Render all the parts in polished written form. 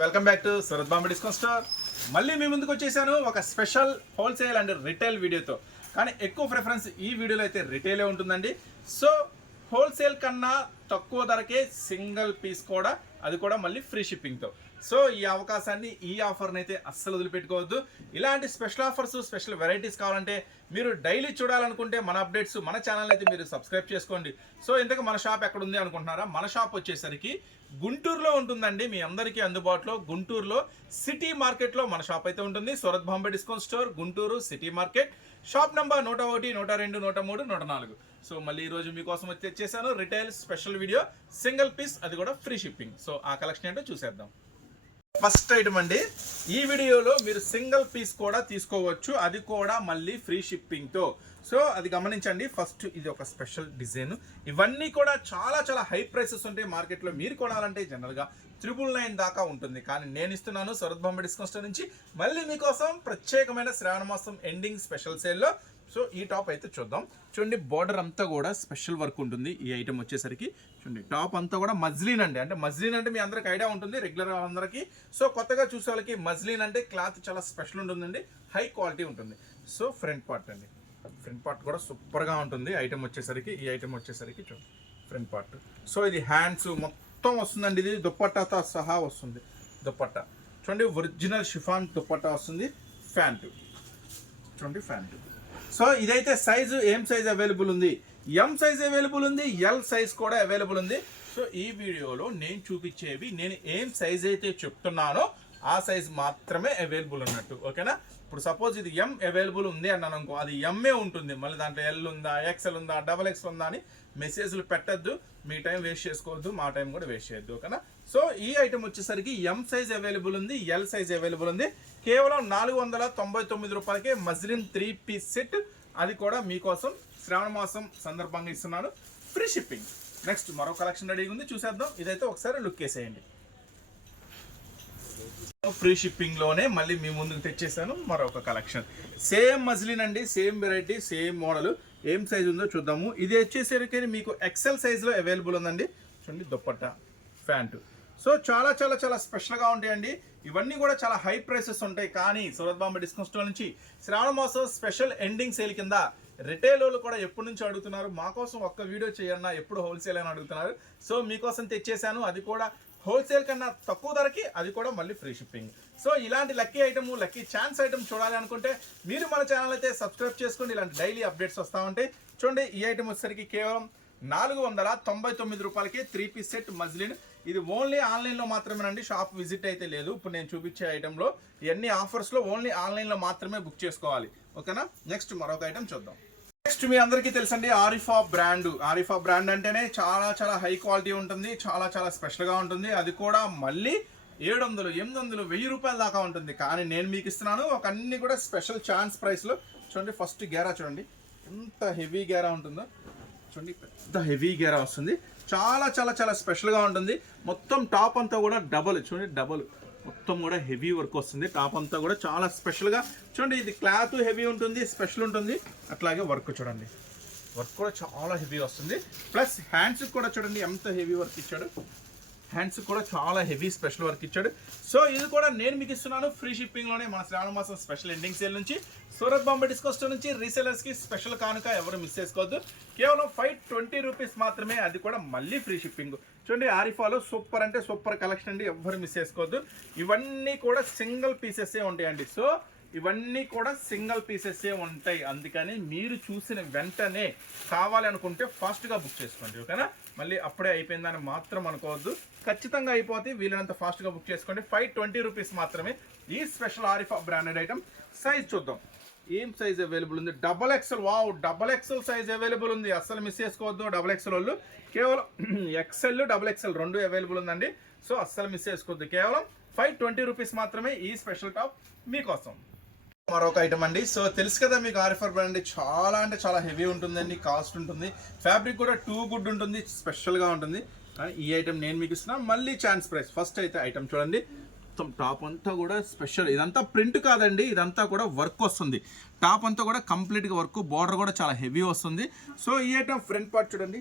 Welcome back to Surat Bombay discount store. మళ్ళీ మీ ముందుకు వచ్చేసాను ఒక స్పెషల్ హోల్సేల్ అండ్ రిటైల్ వీడియోతో. కానీ ఎక్కువ ప్రిఫరెన్స్ ఈ వీడియోలో అయితే రిటైలే ఉంటుందండి. సో హోల్సేల్ కన్నా తక్కువ ధరకే సింగిల్ పీస్ కూడా, అది కూడా మళ్ళీ ఫ్రీ షిప్పింగ్తో. సో ఈ అవకాశాన్ని, ఈ ఆఫర్ని అయితే అస్సలు వదిలిపెట్టుకోవద్దు. ఇలాంటి స్పెషల్ ఆఫర్స్, స్పెషల్ వెరైటీస్ కావాలంటే మీరు డైలీ చూడాలనుకుంటే మన అప్డేట్స్, మన ఛానల్ అయితే మీరు సబ్స్క్రైబ్ చేసుకోండి. సో ఇంతకు మన షాప్ ఎక్కడ ఉంది అనుకుంటున్నారా? మన షాప్ వచ్చేసరికి గుంటూరులో ఉంటుందండి. మీ అందరికీ అందుబాటులో గుంటూరులో సిటీ మార్కెట్లో మన షాప్ అయితే ఉంటుంది. Surat Bombay discount store, Guntur city market. Shop number 101, 102, 103, 104. So మళ్ళీ ఈరోజు మీకోసం వచ్చి తెచ్చేసాను retail special video, single piece, అది కూడా ఫ్రీ షిప్పింగ్. సో ఆ కలెక్షన్ ఏంటో చూసేద్దాం. ఫస్ట్ ఐటమ్ అండి, ఈ వీడియోలో మీరు సింగిల్ పీస్ కూడా తీసుకోవచ్చు, అది కూడా మళ్ళీ ఫ్రీ షిప్పింగ్తో. సో అది గమనించండి. ఫస్ట్ ఇది ఒక స్పెషల్ డిజైన్. ఇవన్నీ కూడా చాలా చాలా హై ప్రైసెస్ ఉంటాయి మార్కెట్లో. మీరు కొనాలంటే జనరల్గా 999 దాకా ఉంటుంది. కానీ నేను ఇస్తున్నాను సూరత్ బాంబే డిస్కౌంట్ స్టోర్ నుంచి మళ్ళీ మీకోసం ప్రత్యేకమైన శ్రావణ మాసం ఎండింగ్ స్పెషల్ సేల్లో. సో ఈ టాప్ అయితే చూద్దాం. చూడండి, బార్డర్ అంతా కూడా స్పెషల్ వర్క్ ఉంటుంది. ఈ ఐటమ్ వచ్చేసరికి చూడండి, టాప్ అంతా కూడా మజ్లీన్ అండి. అంటే మజ్లీన్ అంటే మీ అందరికి ఐడియా ఉంటుంది, రెగ్యులర్ అందరికీ. సో కొత్తగా చూసే వాళ్ళకి మజ్లీన్ అంటే క్లాత్ చాలా స్పెషల్ ఉంటుందండి, హై క్వాలిటీ ఉంటుంది. సో ఫ్రంట్ పార్ట్ అండి, ఫ్రంట్ పార్ట్ కూడా సూపర్గా ఉంటుంది. ఐటమ్ వచ్చేసరికి, ఈ ఐటమ్ వచ్చేసరికి చూడండి ఫ్రంట్ పార్ట్. సో ఇది హ్యాండ్స్ మొత్తం వస్తుందండి. ఇది దుప్పట్టాతో సహా వస్తుంది. దుప్పట్టా చూడండి, ఒరిజినల్ షిఫాన్ దుప్పట్టా వస్తుంది. ప్యాంటు చూడండి, ప్యాంటు. సో ఇదైతే సైజు, ఏం సైజ్ అవైలబుల్ ఉంది? ఎం సైజ్ అవైలబుల్ ఉంది, ఎల్ సైజ్ కూడా అవైలబుల్ ఉంది. సో ఈ వీడియోలో నేను చూపించేవి, నేను ఏం సైజ్ అయితే చెప్తున్నానో ఆ సైజ్ మాత్రమే అవైలబుల్ ఉన్నట్టు, ఓకేనా? ఇప్పుడు సపోజ్ ఇది ఎం అవైలబుల్ ఉంది అన్నాను అనుకో, అది ఎంఏ ఉంటుంది. మళ్ళీ దాంట్లో ఎల్ ఉందా, ఎక్స్ఎల్ ఉందా, XXL ఉందా అని మెసేజ్లు పెట్టద్దు. మీ టైం వేస్ట్ చేసుకోవద్దు, మా టైం కూడా వేస్ట్ చేయొద్దు, ఓకేనా? సో ఈ ఐటమ్ వచ్చేసరికి ఎం సైజ్ అవైలబుల్ ఉంది, ఎల్ సైజ్ అవైలబుల్ ఉంది. కేవలం 499 రూపాయలకే మజ్లిన్ 3 పీస్ సెట్, అది కూడా మీకోసం శ్రావణ మాసం సందర్భంగా ఇస్తున్నాను, ఫ్రీ షిప్పింగ్. నెక్స్ట్ మరో కలెక్షన్ రెడీగా ఉంది, చూసేద్దాం. ఇదైతే ఒకసారి లుక్ వేసేయండి. ఫ్రీ షిప్పింగ్ లోనే మళ్ళీ మీ ముందుకు తెచ్చేసాను మరొక కలెక్షన్. సేమ్ మజ్లిన్ అండి, సేమ్ వెరైటీ, సేమ్ మోడల్. ఏం సైజ్ ఉందో చూద్దాము. ఇది వచ్చేసరికి మీకు ఎక్సెల్ సైజ్లో అవైలబుల్ ఉందండి. చూడండి, దుప్పట్టా, ప్యాంటు. సో చాలా చాలా చాలా స్పెషల్గా ఉంటాయండి. ఇవన్నీ కూడా చాలా హై ప్రైసెస్ ఉంటాయి. కానీ సూరత్ బాంబే డిస్కౌంట్ స్టోర్ నుంచి శ్రావణ మాసం స్పెషల్ ఎండింగ్ సేల్ కింద రిటైల్ వాళ్ళు కూడా ఎప్పటి నుంచి అడుగుతున్నారు, మా కోసం ఒక్క వీడియో చేయన్నా, ఎప్పుడు హోల్సేల్ అని అడుగుతున్నారు. సో మీకోసం తెచ్చేసాను, అది కూడా హోల్సేల్ కన్నా తక్కువ ధరకి, అది కూడా మళ్ళీ ఫ్రీ షిప్పింగ్. సో ఇలాంటి lucky item, lucky chance item చూడాలి అనుకుంటే మీరు మన ఛానల్ అయితే సబ్స్క్రైబ్ చేసుకోండి. ఇలాంటి డైలీ అప్డేట్స్ వస్తూ ఉంటాయి. చూడండి, ఈ ఐటమ్ వచ్చేసరికి కేవలం 499 రూపాయలకి 3 పీస్ సెట్ మజ్లిన్. ఇది ఓన్లీ ఆన్లైన్లో మాత్రమేనండి, షాప్ విజిట్ అయితే లేదు. ఇప్పుడు నేను చూపించే ఐటెంలో ఇవన్నీ ఆఫర్స్లో ఓన్లీ ఆన్లైన్లో మాత్రమే బుక్ చేసుకోవాలి, ఓకేనా? నెక్స్ట్ మరొక ఐటమ్ చూద్దాం. నెక్స్ట్ మీ అందరికీ తెలుసండి, ఆరిఫా బ్రాండ్. ఆరిఫా బ్రాండ్ అంటేనే చాలా చాలా హై క్వాలిటీ ఉంటుంది, చాలా చాలా స్పెషల్గా ఉంటుంది. అది కూడా మళ్ళీ 700, 800, 1000 రూపాయల దాకా ఉంటుంది. కానీ నేను మీకు ఇస్తున్నాను ఒక అన్ని కూడా స్పెషల్ ఛాన్స్ ప్రైస్లో. చూడండి, ఫస్ట్ గేరా చూడండి, ఎంత హెవీ గేరా ఉంటుందో చూడండి, పెద్ద హెవీ గేరా వస్తుంది. చాలా చాలా చాలా స్పెషల్గా ఉంటుంది. మొత్తం టాప్ అంతా కూడా డబల్, చూడండి డబల్, మొత్తం కూడా హెవీ వర్క్ వస్తుంది. టాప్ అంతా కూడా చాలా స్పెషల్గా చూడండి. ఇది క్లాత్ హెవీ ఉంటుంది, స్పెషల్ ఉంటుంది. అట్లాగే వర్క్ చూడండి, వర్క్ కూడా చాలా హెవీ వస్తుంది. ప్లస్ హ్యాండ్స్కి కూడా చూడండి ఎంత హెవీ వర్క్ ఇచ్చాడు. హ్యాండ్స్ కూడా చాలా హెవీ స్పెషల్ వర్క్ ఇచ్చాడు. సో ఇది కూడా నేను మీకు ఇస్తున్నాను ఫ్రీ షిప్పింగ్లోనే, మన శ్రావణ మాసం స్పెషల్ ఎండింగ్ సేల్ నుంచి సూరత్ బాంబే డిస్కౌంట్ స్టోర్ నుంచి. రీసెలర్స్కి స్పెషల్ కానుక, ఎవరు మిస్ చేసుకోవద్దు. కేవలం 520 రూపీస్ మాత్రమే, అది కూడా మళ్ళీ ఫ్రీ షిప్పింగ్. చూడండి, ఆరిఫాలో సూపర్ అంటే సూపర్ కలెక్షన్ అండి, ఎవరు మిస్ చేసుకోవద్దు. ఇవన్నీ కూడా సింగిల్ పీసెస్సే ఉంటాయండి. సో ఇవన్నీ కూడా సింగిల్ పీసెస్సే ఉంటాయి. అందుకని మీరు చూసిన వెంటనే కావాలి అనుకుంటే ఫాస్ట్గా బుక్ చేసుకోండి, ఓకేనా? మళ్ళీ అప్పుడే అయిపోయిందని మాత్రం అనుకోవద్దు, ఖచ్చితంగా అయిపోతే. వీలైనంత ఫాస్ట్గా బుక్ చేసుకోండి. 520 రూపీస్ మాత్రమే ఈ special Arifa branded item. Size చూద్దాం, ఏం సైజ్ అవైలబుల్ ఉంది? XXL. Wow, XXL size available ఉంది, అస్సలు మిస్ చేసుకోవద్దు. XXL వాళ్ళు కేవలం XL, XXL రెండు అవైలబుల్ ఉందండి. సో అస్సలు మిస్ చేసుకోవద్దు. కేవలం 520 రూపీస్ మాత్రమే ఈ స్పెషల్ టాప్ మీకోసం. మరొక ఐటమ్ అండి. సో తెలుసు కదా మీకు, ఆరిఫా బ్రాండ్ చాలా అంటే చాలా హెవీ ఉంటుందండి, కాస్ట్ ఉంటుంది. ఫ్యాబ్రిక్ కూడా టూ గుడ్ ఉంటుంది, స్పెషల్గా ఉంటుంది. కానీ ఈ ఐటమ్ నేను మీకు ఇస్తున్నా మళ్ళీ ఛాన్స్ ప్రైస్. ఫస్ట్ అయితే ఐటమ్ చూడండి, మొత్తం టాప్ అంతా కూడా స్పెషల్. ఇదంతా ప్రింట్ కాదండి, ఇదంతా కూడా వర్క్ వస్తుంది. టాప్ అంతా కూడా కంప్లీట్గా వర్క్, బార్డర్ కూడా చాలా హెవీ వస్తుంది. సో ఈ ఐటమ్ ఫ్రంట్ పార్ట్ చూడండి,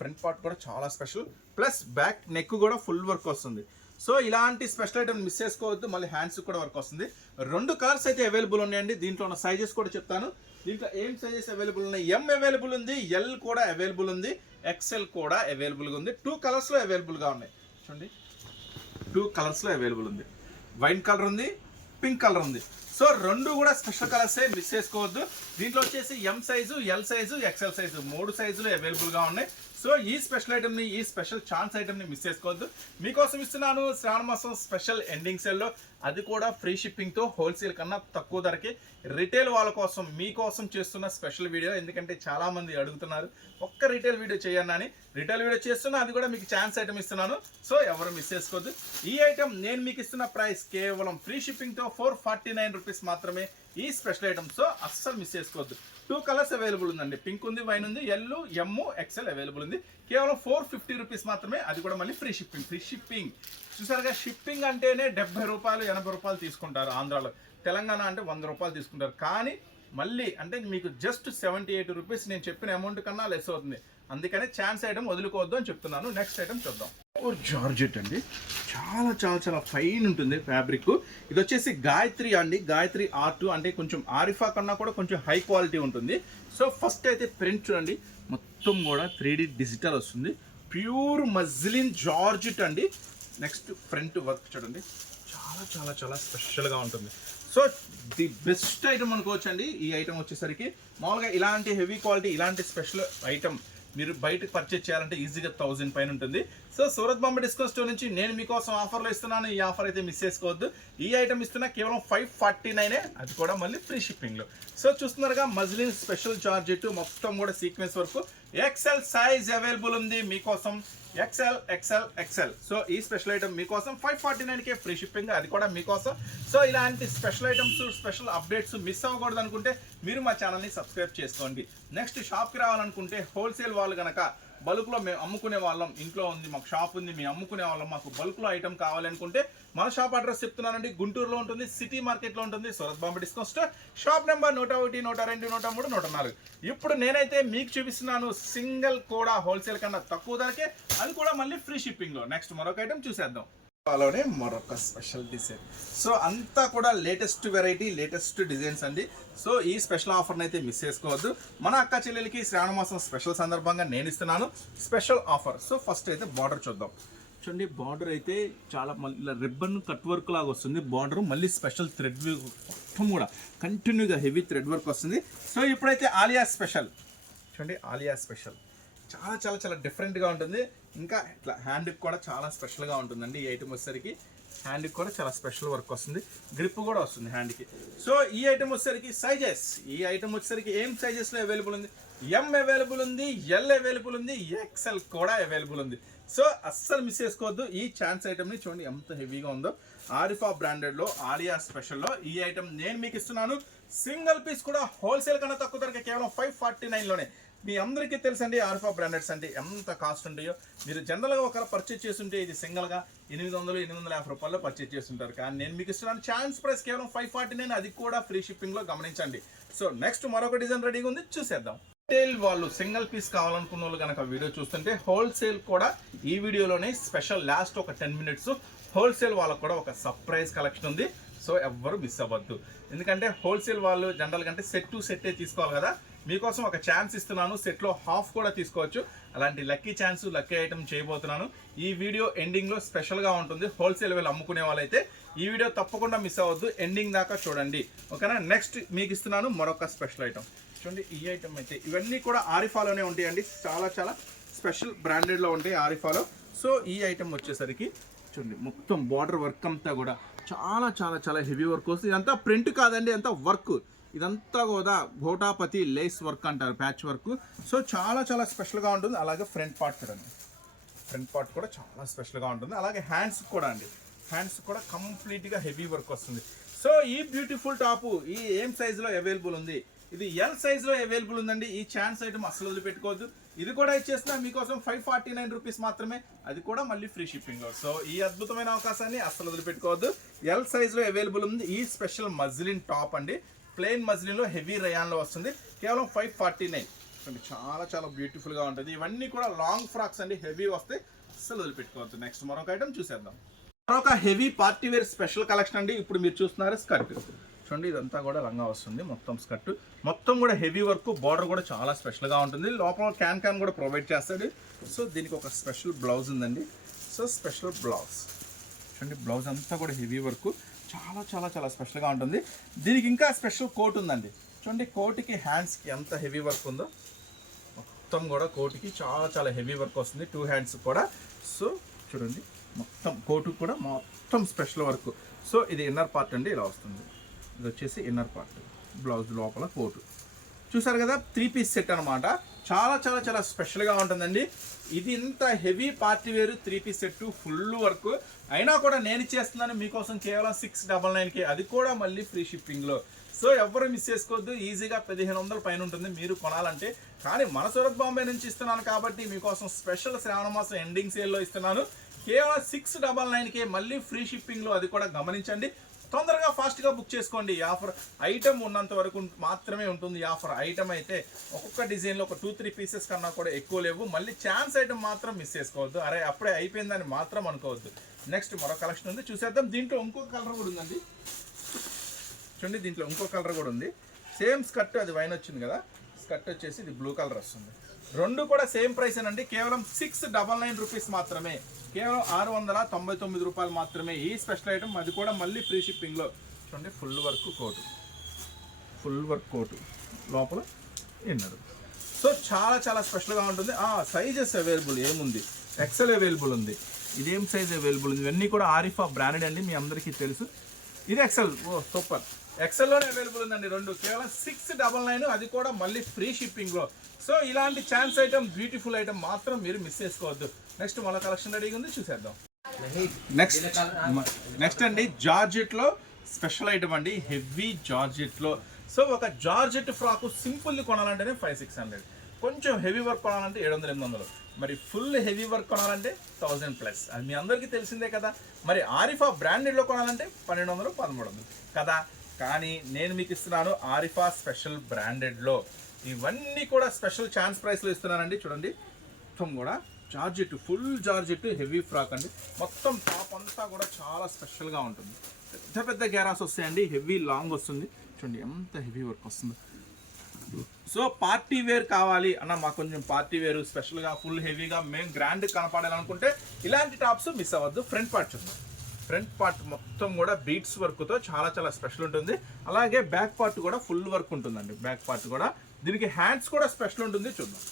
ఫ్రంట్ పార్ట్ కూడా చాలా స్పెషల్. ప్లస్ బ్యాక్ నెక్ కూడా ఫుల్ వర్క్ వస్తుంది. సో ఇలాంటి స్పెషల్ ఐటమ్ మిస్ చేసుకోవద్దు. మళ్ళీ హ్యాండ్స్ కూడా వర్క్ వస్తుంది. 2 కలర్స్ అయితే అవైలబుల్ ఉన్నాయండి. దీంట్లో ఉన్న సైజెస్ కూడా చెప్తాను. దీంట్లో ఏం సైజెస్ అవైలబుల్ ఉన్నాయి, ఎం అవైలబుల్ ఉంది, ఎల్ కూడా అవైలబుల్ ఉంది, ఎక్స్ఎల్ కూడా అవైలబుల్గా ఉంది. 2 కలర్స్లో అవైలబుల్గా ఉన్నాయి. చూడండి 2 కలర్స్లో అవైలబుల్ ఉంది. వైన్ కలర్ ఉంది, పింక్ కలర్ ఉంది. సో 2 కూడా స్పెషల్ కలర్సే, మిస్ చేసుకోవద్దు. దీంట్లో వచ్చేసి M size, L size, XL size 3 సైజులు అవైలబుల్గా ఉన్నాయి. సో ఈ స్పెషల్ ఐటమ్ని, ఈ స్పెషల్ ఛాన్స్ ఐటమ్ని మిస్ చేసుకోవద్దు. మీకోసం ఇస్తున్నాను శ్రావణ మాసం స్పెషల్ ఎండింగ్ సేల్లో, అది కూడా ఫ్రీ షిప్పింగ్తో, హోల్సేల్ కన్నా తక్కువ ధరకి రిటైల్ వాళ్ళ కోసం మీకోసం చేస్తున్న స్పెషల్ వీడియో. ఎందుకంటే చాలామంది అడుగుతున్నారు ఒక్క రిటైల్ వీడియో చేయను. రిటైల్ వీడియో చేస్తున్నా, అది కూడా మీకు ఛాన్స్ ఐటమ్ ఇస్తున్నాను. సో ఎవరు మిస్ చేసుకోవద్దు. ఈ ఐటమ్ నేను మీకు ఇస్తున్న ప్రైస్ కేవలం ఫ్రీ షిప్పింగ్తో 449 రూపీస్ మాత్రమే ఈ స్పెషల్ ఐటమ్. సో అస్సలు మిస్ చేసుకోవద్దు. 2 కలర్స్ అవైలబుల్ ఉందండి. పింక్ ఉంది, వైన్ ఉంది, ఎల్లో, ఎమ్, ఎక్సెల్ అవైలబుల్ ఉంది. కేవలం 450 రూపీస్ మాత్రమే, అది కూడా మళ్ళీ ఫ్రీ షిప్పింగ్. ఫ్రీ షిప్పింగ్ చూసారుగా, షిప్పింగ్ అంటేనే 70 రూపాయలు 80 రూపాయలు తీసుకుంటారు ఆంధ్రాలో. తెలంగాణ అంటే 100 రూపాయలు తీసుకుంటారు. కానీ మళ్ళీ అంటే మీకు జస్ట్ 78 రూపీస్ నేను చెప్పిన అమౌంట్ కన్నా లెస్ అవుతుంది. అందుకనే ఛాన్స్ ఐటమ్ వదులుకోవద్దు అని చెప్తున్నాను. నెక్స్ట్ ఐటమ్ చూద్దాం. జార్జెట్ అండి, చాలా చాలా చాలా ఫైన్ ఉంటుంది ఫ్యాబ్రిక్. ఇది వచ్చేసి గాయత్రి అండి, గాయత్రి ఆర్ట్ అంటే కొంచెం ఆరిఫా కన్నా కూడా కొంచెం హై క్వాలిటీ ఉంటుంది. సో ఫస్ట్ అయితే ప్రింట్ చూడండి, మొత్తం కూడా 3D డిజిటల్ వస్తుంది. ప్యూర్ మజ్లిన్ జార్జెట్ అండి. నెక్స్ట్ ఫ్రంట్ వర్క్ చూడండి, చాలా చాలా చాలా స్పెషల్గా ఉంటుంది. సో ది బెస్ట్ ఐటమ్ అనుకోవచ్చు అండి. ఈ ఐటమ్ వచ్చేసరికి మామూలుగా ఇలాంటి హెవీ క్వాలిటీ, ఇలాంటి స్పెషల్ ఐటమ్ మీరు బయటకు పర్చేజ్ చేయాలంటే ఈజీగా 1000 పైన ఉంటుంది. So Surat Bombay discount store నుంచి నేను మీకోసం ఆఫర్లో ఇస్తున్నాను. ఈ ఆఫర్ అయితే మిస్ చేసుకోవద్దు. ఈ ఐటమ్ ఇస్తున్నా కేవలం 549, అది కూడా మళ్ళీ ఫ్రీ షిప్పింగ్లో. సో చూస్తున్నారుగా, మజ్లిన్ స్పెషల్ జార్జెట్, మొత్తం కూడా సీక్వెన్స్ వరకు. ఎక్సెల్ సైజ్ అవైలబుల్ ఉంది మీకోసం, ఎక్సెల్ ఎక్సెల్ ఎక్సెల్. సో ఈ స్పెషల్ ఐటమ్ మీకోసం 549కే ఫ్రీ షిప్పింగ్, అది కూడా మీకోసం. సో ఇలాంటి special items, special updates miss అవ్వకూడదు అనుకుంటే మీరు మా ఛానల్ని సబ్స్క్రైబ్ చేసుకోండి. నెక్స్ట్ షాప్కి రావాలనుకుంటే, హోల్సేల్ వాళ్ళు కనుక బల్క్లో మేము అమ్ముకునే వాళ్ళం, ఇంట్లో ఉంది మాకు షాప్ ఉంది, మేము అమ్ముకునే వాళ్ళం, మాకు బల్క్లో ఐటమ్ కావాలనుకుంటే మన షాప్ అడ్రస్ చెప్తున్నానండి. గుంటూరులో ఉంటుంది, సిటీ మార్కెట్లో ఉంటుంది, Surat Bombay discount store. Shop number 101, 102, 103, 104. ఇప్పుడు నేనైతే మీకు చూపిస్తున్నాను సింగిల్ కూడా హోల్సేల్ కన్నా తక్కువ ధరకే, అది కూడా మళ్ళీ ఫ్రీ షిప్పింగ్లో. నెక్స్ట్ మరొక ఐటమ్ చూసేద్దాం. అలానే మరొక స్పెషల్ డిజైన్. సో అంతా కూడా లేటెస్ట్ వెరైటీ, లేటెస్ట్ డిజైన్స్ అండి. సో ఈ స్పెషల్ ఆఫర్ని అయితే మిస్ చేసుకోవద్దు. మన అక్క చెల్లెలకి శ్రావణ మాసం స్పెషల్ సందర్భంగా నేను ఇస్తున్నాను స్పెషల్ ఆఫర్. సో ఫస్ట్ అయితే బార్డర్ చూద్దాం. చూడండి, బార్డర్ అయితే చాలా మళ్ళీ రిబ్బన్ కట్ వర్క్ లాగా వస్తుంది. బార్డర్ మళ్ళీ స్పెషల్ థ్రెడ్ మొత్తం కూడా కంటిన్యూగా హెవీ థ్రెడ్ వర్క్ వస్తుంది. సో ఇప్పుడైతే ఆలియా స్పెషల్ చూడండి, ఆలియా స్పెషల్ చాలా చాలా చాలా డిఫరెంట్గా ఉంటుంది. ఇంకా ఇట్లా హ్యాండ్కి కూడా చాలా స్పెషల్గా ఉంటుందండి. ఈ ఐటమ్ వచ్చేసరికి హ్యాండ్కి కూడా చాలా స్పెషల్ వర్క్ వస్తుంది, గ్రిప్ కూడా వస్తుంది హ్యాండ్కి. సో ఈ ఐటమ్ వచ్చేసరికి సైజెస్, ఈ ఐటమ్ వచ్చేసరికి ఏం సైజెస్లో అవైలబుల్ ఉంది, ఎం అవైలబుల్ ఉంది, ఎల్ అవైలబుల్ ఉంది, ఎక్స్ఎల్ కూడా అవైలబుల్ ఉంది. సో అస్సలు మిస్ చేసుకోవద్దు ఈ ఛాన్స్ ఐటమ్ని. చూడండి ఎంత హెవీగా ఉందో. ఆరిఫా బ్రాండెడ్లో, ఆలియా స్పెషల్లో ఈ ఐటమ్ నేను మీకు ఇస్తున్నాను. సింగిల్ పీస్ కూడా హోల్సేల్ కన్నా తక్కువ ధరకే, కేవలం 549లోనే. మీ అందరికీ తెలుసండి ఆరిఫా బ్రాండెడ్స్ అంటే ఎంత కాస్ట్ ఉంటాయో. మీరు జనరల్గా ఒకవేళ పర్చేజ్ చేస్తుంటే ఇది సింగిల్గా 800, 850 రూపాయల్లో పర్చేజ్ చేస్తుంటారు. కానీ నేను మీకు ఇస్తున్నాను ఛాన్స్ ప్రైస్ కేవలం 549, అది కూడా ఫ్రీ షిప్పింగ్లో, గమనించండి. సో నెక్స్ట్ మరొక డిజైన్ రెడీగా ఉంది, చూసేద్దాం. రిటైల్ వాళ్ళు సింగిల్ పీస్ కావాలనుకున్న వాళ్ళు కనుక వీడియో చూస్తుంటే, హోల్సేల్ కూడా ఈ వీడియోలోనే స్పెషల్ లాస్ట్ ఒక 10 మినిట్స్ హోల్సేల్ వాళ్ళకు కూడా ఒక సర్ప్రైజ్ కలెక్షన్ ఉంది. సో ఎవ్వరు మిస్ అవ్వద్దు. ఎందుకంటే హోల్సేల్ వాళ్ళు జనరల్గా అంటే సెట్ టు సెట్టే తీసుకోవాలి కదా. మీకోసం ఒక ఛాన్స్ ఇస్తున్నాను, సెట్లో హాఫ్ కూడా తీసుకోవచ్చు. అలాంటి లక్కీ ఛాన్స్, లక్కీ ఐటమ్ చేయబోతున్నాను. ఈ వీడియో ఎండింగ్లో స్పెషల్గా ఉంటుంది. హోల్సేల్ వాళ్ళు అమ్ముకునే వాళ్ళైతే ఈ వీడియో తప్పకుండా మిస్ అవ్వద్దు, ఎండింగ్ దాకా చూడండి, ఓకేనా. నెక్స్ట్ మీకు ఇస్తున్నాను మరొక స్పెషల్ ఐటమ్. చూడండి, ఈ ఐటమ్ అయితే ఇవన్నీ కూడా ఆరిఫాలోనే ఉంటాయండి. చాలా చాలా స్పెషల్ బ్రాండెడ్లో ఉంటాయి ఆరిఫాలో. సో ఈ ఐటమ్ వచ్చేసరికి చూడండి, మొత్తం బార్డర్ వర్క్ అంతా కూడా చాలా చాలా చాలా హెవీ వర్క్ వస్తుంది. ఇదంతా ప్రింట్ కాదండి, అంతా వర్క్. ఇదంతా కూడా ఘోటాపతి లేస్ వర్క్ అంటారు, ప్యాచ్ వర్క్. సో చాలా చాలా స్పెషల్గా ఉంటుంది. అలాగే ఫ్రంట్ పార్ట్ చూడండి, ఫ్రంట్ పార్ట్ కూడా చాలా స్పెషల్గా ఉంటుంది. అలాగే హ్యాండ్స్ కూడా అండి, హ్యాండ్స్ కూడా కంప్లీట్గా హెవీ వర్క్ వస్తుంది. సో ఈ బ్యూటిఫుల్ టాపు ఈ ఏం సైజులో అవైలబుల్ ఉంది, ఇది ఎల్ సైజులో అవైలబుల్ ఉందండి. ఈ ఛాన్స్ ఐటమ్ అసలు వదిలిపెట్టుకోవద్దు. ఇది కూడా ఇచ్చేసిన మీకోసం 549 రూపీస్ మాత్రమే, అది కూడా మళ్ళీ ఫ్రీ షిప్పింగ్లో. సో ఈ అద్భుతమైన అవకాశాన్ని అసలు వదిలిపెట్టుకోవద్దు. ఎల్ సైజులో అవైలబుల్ ఉంది. ఈ స్పెషల్ మజ్లిన్ టాప్ అండి, ప్లెయిన్ మజ్లిన్లో హెవీ రయాన్లో వస్తుంది, కేవలం 549. చాలా చాలా బ్యూటిఫుల్గా ఉంటుంది. ఇవన్నీ కూడా లాంగ్ ఫ్రాక్స్ అండి, హెవీ వస్తే అస్సలు వదిలిపెట్టుకోవద్దు. నెక్స్ట్ మరొక ఐటమ్ చూసేద్దాం. మరొక heavy party wear special collection అండి. ఇప్పుడు మీరు చూస్తున్నారు స్కర్ట్ చూడండి, ఇదంతా కూడా లంగా వస్తుంది, మొత్తం స్కర్ట్ మొత్తం కూడా హెవీ వర్క్, బార్డర్ కూడా చాలా స్పెషల్గా ఉంటుంది, లోపల క్యాన్ కూడా ప్రొవైడ్ చేస్తాడు. సో దీనికి ఒక స్పెషల్ బ్లౌజ్ ఉందండి. సో స్పెషల్ బ్లౌజ్ చూడండి, బ్లౌజ్ అంతా కూడా హెవీ వర్క్, చాలా చాలా చాలా స్పెషల్గా ఉంటుంది. దీనికి ఇంకా స్పెషల్ కోట్ ఉందండి. చూడండి కోట్కి హ్యాండ్స్కి ఎంత హెవీ వర్క్ ఉందో, మొత్తం కూడా కోట్కి చాలా చాలా హెవీ వర్క్ వస్తుంది, 2 హ్యాండ్స్ కూడా. సో చూడండి మొత్తం కోటు కూడా మొత్తం స్పెషల్ వర్క్. సో ఇది ఇన్నర్ పార్ట్ అండి, ఇలా వస్తుంది. ఇది వచ్చేసి ఇన్నర్ పార్ట్, బ్లౌజ్ లోపల కోటు. చూసారు కదా 3 పీస్ సెట్ అనమాట. చాలా చాలా చాలా స్పెషల్గా ఉంటుందండి. ఇది ఇంత హెవీ పార్టీ వేరు 3 పీస్ సెట్, ఫుల్ వర్క్ అయినా కూడా నేను చేస్తున్నాను మీకోసం కేవలం 699కి, అది కూడా మళ్ళీ ఫ్రీ షిప్పింగ్లో. సో ఎవరు మిస్ చేసుకోవద్దు, ఈజీగా 1500 పైన ఉంటుంది మీరు కొనాలంటే. కానీ మన సూరత్ బాంబే నుంచి ఇస్తున్నాను కాబట్టి మీకోసం స్పెషల్ శ్రావణ మాసం ఎండింగ్ సేల్లో ఇస్తున్నాను కేవలం 699కే, మళ్ళీ ఫ్రీ షిప్పింగ్లో, అది కూడా గమనించండి. తొందరగా ఫాస్ట్గా బుక్ చేసుకోండి. ఈ ఆఫర్ ఐటమ్ ఉన్నంత వరకు మాత్రమే ఉంటుంది. ఈ ఆఫర్ ఐటమ్ అయితే ఒక్కొక్క డిజైన్లో ఒక 2-3 పీసెస్ కన్నా కూడా ఎక్కువ లేవు. మళ్ళీ ఛాన్స్ ఐటమ్ మాత్రం మిస్ చేసుకోవద్దు, అరే అప్పుడే అయిపోయిందని మాత్రం అనుకోవద్దు. నెక్స్ట్ మరో కలెక్షన్ ఉంది, చూసేద్దాం. దీంట్లో ఇంకొక కలర్ కూడా ఉందండి. చూడండి దీంట్లో ఇంకో కలర్ కూడా ఉంది. సేమ్ స్కర్ట్, అది వైన్ వచ్చింది కదా, స్కర్ట్ వచ్చేసి ఇది బ్లూ కలర్ వస్తుంది. రెండు కూడా సేమ్ ప్రైస్ అండి, కేవలం 699 రూపీస్ మాత్రమే, కేవలం 699 రూపాయలు మాత్రమే ఈ స్పెషల్ ఐటమ్, అది కూడా మళ్ళీ ఫ్రీ షిప్పింగ్లో. చూడండి full work coat, full work coat లోపల ఇన్నర్. సో చాలా చాలా స్పెషల్గా ఉంటుంది. సైజెస్ అవైలబుల్ ఏముంది, ఎక్సెల్ అవైలబుల్ ఉంది, ఇదేం సైజ్ అవైలబుల్ ఉంది, ఇవన్నీ కూడా ఆరిఫా బ్రాండెడ్ అండి, మీ అందరికీ తెలుసు. ఇది ఎక్సెల్, ఓ సూపర్, ఎక్సెల్లోనే అవైలబుల్ ఉందండి రెండు, కేవలం 699, అది కూడా మళ్ళీ ఫ్రీ షిప్పింగ్లో. సో ఇలాంటి ఛాన్స్ ఐటమ్, బ్యూటిఫుల్ ఐటమ్ మాత్రం మీరు మిస్ చేసుకోవద్దు. నెక్స్ట్ మన కలెక్షన్ రెడీగా ఉంది, చూసేద్దాం. నెక్స్ట్ అండి జార్జెట్లో స్పెషల్ ఐటమ్ అండి, హెవీ జార్జెట్లో. సో ఒక జార్జెట్ ఫ్రాక్ సింపుల్ కొనాలంటేనే 500-600, కొంచెం హెవీ వర్క్ కొనాలంటే 700-800, మరి ఫుల్ హెవీ వర్క్ కొనాలంటే 1000+. అది మీ అందరికీ తెలిసిందే కదా. మరి ఆరిఫా బ్రాండెడ్లో కొనాలంటే 1200-1300 కదా. కానీ నేను మీకు ఇస్తున్నాను ఆరిఫా స్పెషల్ బ్రాండెడ్లో. ఇవన్నీ కూడా స్పెషల్ ఛాన్స్ ప్రైస్లో ఇస్తున్నానండి. చూడండి మొత్తం కూడా georgette, full georgette heavy frock అండి. మొత్తం టాప్ అంతా కూడా చాలా స్పెషల్గా ఉంటుంది, పెద్ద పెద్ద గ్యారాస్ వస్తాయండి, హెవీ లాంగ్ వస్తుంది. చూడండి ఎంత హెవీ వర్క్ వస్తుంది. సో పార్టీ వేర్ కావాలి అన్న, మాకు కొంచెం పార్టీ వేరు స్పెషల్గా ఫుల్ హెవీగా మేము గ్రాండ్ కనపడాలనుకుంటే ఇలాంటి టాప్స్ మిస్ అవ్వద్దు. ఫ్రంట్ పార్ట్ చూద్దాం. ఫ్రంట్ పార్ట్ మొత్తం కూడా బీట్స్ వర్క్తో చాలా చాలా స్పెషల్ ఉంటుంది. అలాగే బ్యాక్ పార్ట్ కూడా ఫుల్ వర్క్ ఉంటుందండి. బ్యాక్ పార్ట్ కూడా, దీనికి హ్యాండ్స్ కూడా స్పెషల్ ఉంటుంది. చూద్దాం.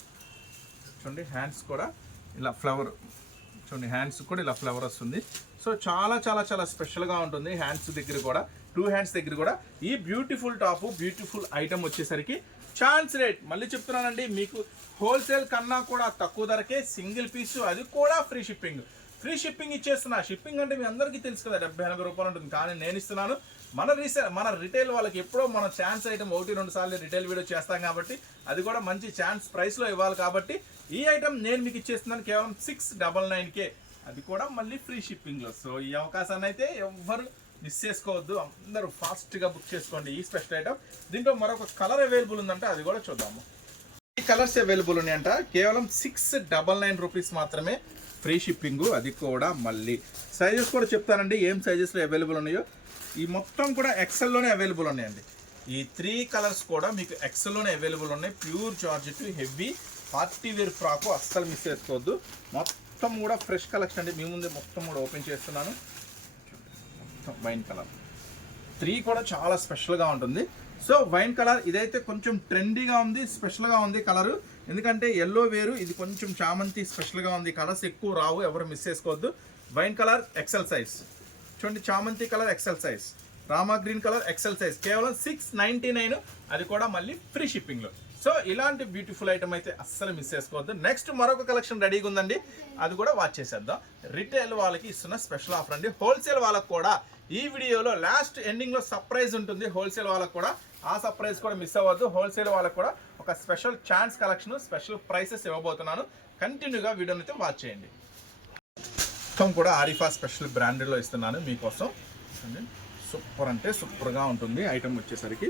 చూడండి హ్యాండ్స్ కూడా ఇలా ఫ్లవర్, చూడండి హ్యాండ్స్ కూడా ఇలా ఫ్లవర్ వస్తుంది. సో చాలా చాలా చాలా స్పెషల్గా ఉంటుంది. హ్యాండ్స్ దగ్గర కూడా, 2 హ్యాండ్స్ దగ్గర కూడా ఈ బ్యూటిఫుల్ టాపు, బ్యూటిఫుల్ ఐటమ్ వచ్చేసరికి ఛాన్స్ రేట్, మళ్ళీ చెప్తున్నానండి, మీకు హోల్సేల్ కన్నా కూడా తక్కువ ధరకే సింగిల్ పీసు, అది కూడా ఫ్రీ షిప్పింగ్. ఫ్రీ షిప్పింగ్ ఇచ్చేస్తున్నా. షిప్పింగ్ అంటే మీ అందరికీ తెలుసు కదా, 70-80 రూపాయలు ఉంటుంది. కానీ నేను ఇస్తున్నాను మన రిటైల్ వాళ్ళకి. ఎప్పుడో మన ఛాన్స్ ఐటమ్ 1-2 సార్లు రిటైల్ వీడియో చేస్తాం కాబట్టి, అది కూడా మంచి ఛాన్స్ ప్రైస్లో ఇవ్వాలి కాబట్టి ఈ ఐటమ్ నేను మీకు ఇచ్చేస్తున్నాను కేవలం 699కే, అది కూడా మళ్ళీ ఫ్రీ షిప్పింగ్లో. సో ఈ అవకాశాన్ని అయితే ఎవ్వరు మిస్ చేసుకోవద్దు, అందరూ ఫాస్ట్గా బుక్ చేసుకోండి ఈ స్పెషల్ ఐటమ్. దీంట్లో మరొక కలర్ అవైలబుల్ ఉందంటే అది కూడా చూద్దాము. ఈ కలర్స్ అవైలబుల్ ఉన్నాయంట, కేవలం 699 రూపీస్ మాత్రమే, ఫ్రీ షిప్పింగ్, అది కూడా మళ్ళీ. సైజెస్ కూడా చెప్తానండి ఏం సైజెస్లో అవైలబుల్ ఉన్నాయో. ఈ మొత్తం కూడా ఎక్సెల్లోనే అవైలబుల్ ఉన్నాయండి. ఈ 3 కలర్స్ కూడా మీకు ఎక్సెల్లోనే అవైలబుల్ ఉన్నాయి. Pure georgette heavy party wear frock, అస్సలు మిస్ చేసుకోవద్దు. మొత్తం కూడా ఫ్రెష్ కలెక్షన్ అండి, మీ ముందే మొత్తం కూడా ఓపెన్ చేస్తున్నాను. మొత్తం వైన్ కలర్ 3 కూడా చాలా స్పెషల్గా ఉంటుంది. సో వైన్ కలర్ ఇదైతే కొంచెం ట్రెండీగా ఉంది, స్పెషల్గా ఉంది కలరు. ఎందుకంటే ఎల్లో వేరు, ఇది కొంచెం చామంతి స్పెషల్గా ఉంది. కలర్స్ ఎక్కువ రావు, ఎవరు మిస్ చేసుకోవద్దు. వైన్ కలర్ ఎక్సెల్ సైజ్, చూడండి చామంతి కలర్ ఎక్సెల్ సైజ్, రామా గ్రీన్ కలర్ ఎక్సెల్ సైజ్, కేవలం 699, అది కూడా మళ్ళీ ఫ్రీ షిప్పింగ్లో. సో ఇలాంటి బ్యూటిఫుల్ ఐటమ్ అయితే అస్సలు మిస్ చేసుకోవద్దు. నెక్స్ట్ మరొక కలెక్షన్ రెడీగా ఉందండి, అది కూడా వాచ్ చేసేద్దాం. రిటైల్ వాళ్ళకి ఇస్తున్న స్పెషల్ ఆఫర్ అండి. హోల్సేల్ వాళ్ళకు కూడా ఈ వీడియోలో లాస్ట్ ఎండింగ్లో సర్ప్రైజ్ ఉంటుంది. హోల్సేల్ వాళ్ళకు కూడా ఆ సర్ప్రైజ్ కూడా మిస్ అవ్వద్దు. హోల్సేల్ వాళ్ళకు కూడా ఒక special chance collection, special prices ఇవ్వబోతున్నాను. కంటిన్యూగా వీడియోని అయితే వాచ్ చేయండి. మొత్తం కూడా ఆరిఫా స్పెషల్ బ్రాండెడ్లో ఇస్తున్నాను మీకోసం. సూపర్ అంటే సూపర్గా ఉంటుంది ఐటమ్ వచ్చేసరికి.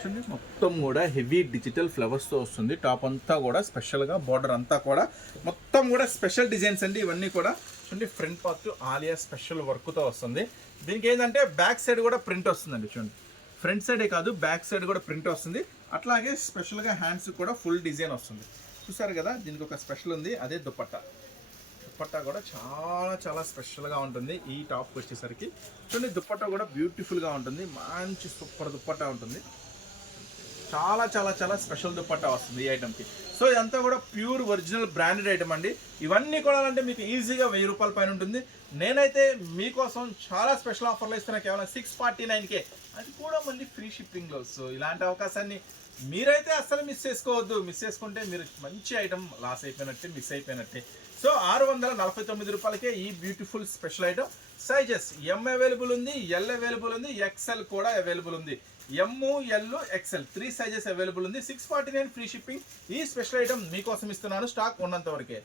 చూడండి మొత్తం కూడా హెవీ డిజిటల్ ఫ్లవర్స్తో వస్తుంది. టాప్ అంతా కూడా స్పెషల్గా, బార్డర్ అంతా కూడా మొత్తం కూడా స్పెషల్ డిజైన్స్ అండి. ఇవన్నీ కూడా చూడండి ఫ్రంట్ పార్ట్ ఆలియా స్పెషల్ వర్క్తో వస్తుంది. దీనికి ఏంటంటే బ్యాక్ సైడ్ కూడా ప్రింట్ వస్తుందండి. చూడండి ఫ్రంట్ సైడే కాదు బ్యాక్ సైడ్ కూడా ప్రింట్ వస్తుంది. అట్లాగే స్పెషల్గా హ్యాండ్స్ కూడా ఫుల్ డిజైన్ వస్తుంది. చూసారు కదా, దీనికి ఒక స్పెషల్ ఉంది, అదే దుపట్టా. దుపట్టా కూడా చాలా చాలా స్పెషల్గా ఉంటుంది. ఈ టాప్కి వచ్చేసరికి చూడండి దుపట్టా కూడా బ్యూటిఫుల్గా ఉంటుంది. మంచి సూపర్ దుపట్టా ఉంటుంది. చాలా చాలా చాలా స్పెషల్ దుపట్టా వస్తుంది ఈ ఐటమ్కి. సో ఇదంతా కూడా ప్యూర్ ఒరిజినల్ బ్రాండెడ్ ఐటమ్ అండి. ఇవన్నీ కొనాలంటే మీకు ఈజీగా 1000 రూపాయల పైన ఉంటుంది. నేనైతే మీకోసం చాలా స్పెషల్ ఆఫర్లు ఇస్తున్నా, కేవలం 649K, అది కూడా మళ్ళీ ఫ్రీ షిప్పింగ్లో. సో ఇలాంటి అవకాశాన్ని మీరైతే అస్సలు మిస్ చేసుకోవద్దు. మిస్ చేసుకుంటే మీరు మంచి ఐటమ్ లాస్ అయిపోయినట్టే, మిస్ అయిపోయినట్టే. సో 649 రూపాయలకే ఈ beautiful special item. Sizes M available ఉంది, ఎల్ అవైలబుల్ ఉంది, ఎక్స్ఎల్ కూడా అవైలబుల్ ఉంది. ఎమ్, ఎల్, ఎక్స్ఎల్ 3 సైజెస్ అవైలబుల్ ఉంది. 649 ఫ్రీ షిప్పింగ్. ఈ స్పెషల్ ఐటమ్ మీకోసం ఇస్తున్నాను, స్టాక్ ఉన్నంత వరకే.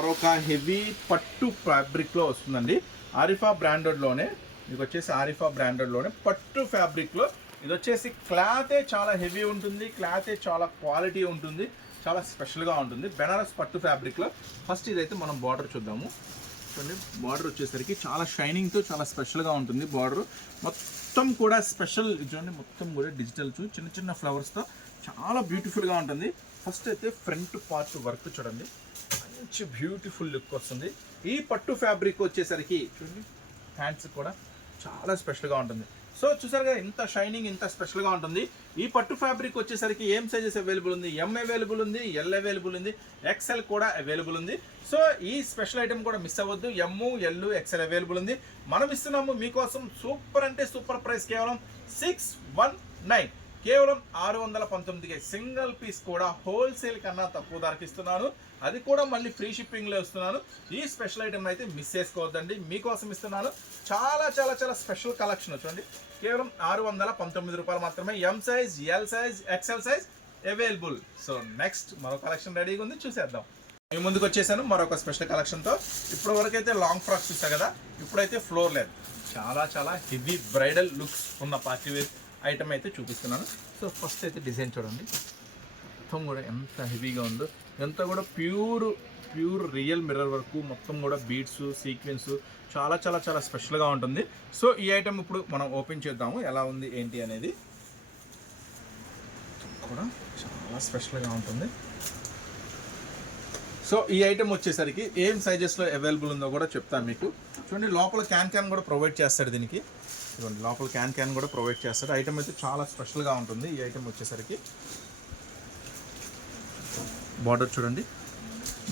మరొక హెవీ పట్టు ఫ్యాబ్రిక్లో వస్తుందండి. ఆరిఫా బ్రాండెడ్లోనే మీకు వచ్చేసి ఆరిఫా బ్రాండెడ్లోనే పట్టు ఫ్యాబ్రిక్లో ఇది వచ్చేసి క్లాతే చాలా హెవీ ఉంటుంది, క్లాతే చాలా క్వాలిటీ ఉంటుంది, చాలా స్పెషల్గా ఉంటుంది. బెనారస్ పట్టు ఫ్యాబ్రిక్లో ఫస్ట్ ఇదైతే మనం బార్డర్ చూద్దాము. చూడండి బార్డర్ వచ్చేసరికి చాలా షైనింగ్తో చాలా స్పెషల్గా ఉంటుంది. బార్డర్ మొత్తం కూడా స్పెషల్, చూడండి మొత్తం కూడా డిజిటల్ చిన్న చిన్న ఫ్లవర్స్తో చాలా బ్యూటిఫుల్గా ఉంటుంది. ఫస్ట్ అయితే ఫ్రంట్ పార్ట్ వర్క్ చూడండి, మంచి బ్యూటిఫుల్ లుక్ వస్తుంది. ఈ పట్టు ఫ్యాబ్రిక్ వచ్చేసరికి చూడండి హ్యాండ్స్ కూడా చాలా స్పెషల్గా ఉంటుంది. సో చూసారు కదా ఇంత షైనింగ్, ఇంత స్పెషల్గా ఉంటుంది. ఈ పట్టు ఫ్యాబ్రిక్ వచ్చేసరికి ఏం సైజెస్ అవైలబుల్ ఉంది, ఎం అవైలబుల్ ఉంది, ఎల్ అవైలబుల్ ఉంది, ఎక్స్ఎల్ కూడా అవైలబుల్ ఉంది. సో ఈ స్పెషల్ ఐటమ్ కూడా మిస్ అవ్వద్దు. ఎమ్, ఎల్, ఎక్స్ఎల్ అవైలబుల్ ఉంది. మనం ఇస్తున్నాము మీకోసం సూపర్ అంటే సూపర్ ప్రైస్, కేవలం 619, కేవలం 619కే. సింగిల్ పీస్ కూడా హోల్సేల్ కన్నా తక్కువ ధరకి ఇస్తున్నాను, అది కూడా మళ్ళీ ఫ్రీ షిప్పింగ్లో ఇస్తున్నాను. ఈ స్పెషల్ ఐటమ్ అయితే మిస్ చేసుకోవద్దండి, మీకోసం ఇస్తున్నాను. చాలా చాలా చాలా స్పెషల్ కలెక్షన్ చూడండి, కేవలం 619 రూపాయలు మాత్రమే. M size, L size, XL size available. So next మరో కలెక్షన్ రెడీగా ఉంది, చూసేద్దాం. మీ ముందుకు వచ్చేసాను మరొక స్పెషల్ కలెక్షన్తో. ఇప్పటి వరకు అయితే లాంగ్ ఫ్రాక్స్ చూసా కదా, ఇప్పుడైతే ఫ్లోర్ లేదు, చాలా చాలా హెవీ బ్రైడల్ లుక్స్ ఉన్న పార్టీ వేర్ ఐటమ్ అయితే చూపిస్తున్నాను. సో ఫస్ట్ అయితే డిజైన్ చూడండి, మొత్తం కూడా ఎంత హెవీగా ఉందో. ఇదంతా కూడా ప్యూర్ రియల్ మిర్రర్ వర్క్, మొత్తం కూడా బీడ్స్, సీక్వెన్స్ చాలా చాలా చాలా స్పెషల్గా ఉంటుంది. సో ఈ ఐటమ్ ఇప్పుడు మనం ఓపెన్ చేద్దాము, ఎలా ఉంది ఏంటి అనేది. కూడా చాలా స్పెషల్గా ఉంటుంది. సో ఈ ఐటమ్ వచ్చేసరికి ఏం సైజెస్లో అవైలబుల్ ఉందో కూడా చెప్తాను మీకు. చూడండి లోపల క్యాన్ కూడా ప్రొవైడ్ చేస్తాడు దీనికి. చూడండి లోపల క్యాన్ కూడా ప్రొవైడ్ చేస్తాడు. ఐటమ్ అయితే చాలా స్పెషల్గా ఉంటుంది. ఈ ఐటమ్ వచ్చేసరికి బార్డర్ చూడండి,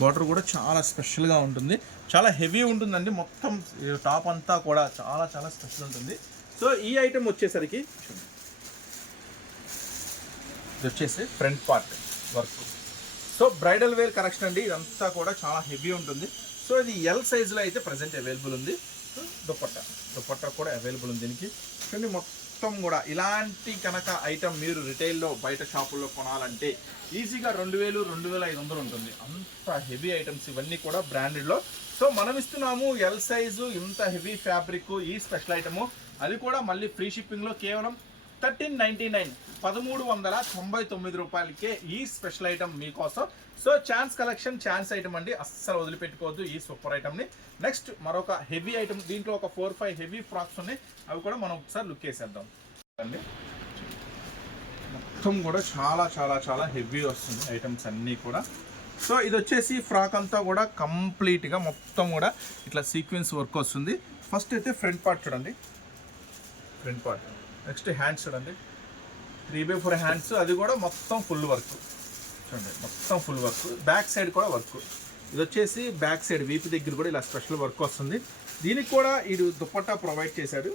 బార్డర్ కూడా చాలా స్పెషల్గా ఉంటుంది, చాలా హెవీ ఉంటుందండి. మొత్తం టాప్ అంతా కూడా చాలా చాలా స్పెషల్ ఉంటుంది. సో ఈ ఐటమ్ వచ్చేసరికి ఇది వచ్చేసి front part work. So bridal wear collection అండి, ఇదంతా కూడా చాలా హెవీ ఉంటుంది. సో ఇది ఎల్ సైజులో అయితే ప్రజెంట్ అవైలబుల్ ఉంది. దుపట్టా కూడా అవైలబుల్ ఉంది దీనికి. చూడండి మొత్తం కూడా ఇలాంటి కనుక ఐటమ్ మీరు రిటైల్లో బయట షాపుల్లో కొనాలంటే ఈజీగా 2000, 2500 ఉంటుంది. అంత హెవీ ఐటమ్స్ ఇవన్నీ కూడా బ్రాండెడ్లో. సో మనం ఇస్తున్నాము ఎల్ సైజు, ఇంత హెవీ ఫ్యాబ్రిక్, ఈ స్పెషల్ ఐటము, అది కూడా మళ్ళీ ఫ్రీ షిప్పింగ్లో కేవలం 1399, 1399 రూపాయలకే ఈ స్పెషల్ ఐటమ్ మీకోసం. So chance collection, chance item అండి, అస్సలు వదిలిపెట్టుకోవద్దు ఈ సూపర్ ఐటమ్ని. నెక్స్ట్ మరొక హెవీ ఐటమ్, దీంట్లో ఒక 4-5 హెవీ ఫ్రాక్స్ ఉన్నాయి, అవి కూడా మనం ఒకసారి లుక్ వేసేద్దాం అండి. మొత్తం కూడా చాలా చాలా చాలా హెవీ వస్తుంది ఐటమ్స్ అన్నీ కూడా. సో ఇది వచ్చేసి ఫ్రాక్ అంతా కూడా కంప్లీట్గా మొత్తం కూడా ఇట్లా సీక్వెన్స్ వర్క్ వస్తుంది. ఫస్ట్ అయితే ఫ్రంట్ పార్ట్ చూడండి, ఫ్రంట్ పార్ట్. నెక్స్ట్ హ్యాండ్స్ చూడండి, 3/4 హ్యాండ్స్, అది కూడా మొత్తం ఫుల్ వర్క్ చూడండి, మొత్తం ఫుల్ వర్క్. బ్యాక్ సైడ్ కూడా వర్క్. ఇది వచ్చేసి బ్యాక్ సైడ్ వీపు దగ్గర కూడా ఇలా స్పెషల్ వర్క్ వస్తుంది. దీనికి కూడా ఇది దుపట్టా ప్రొవైడ్ చేశాడు.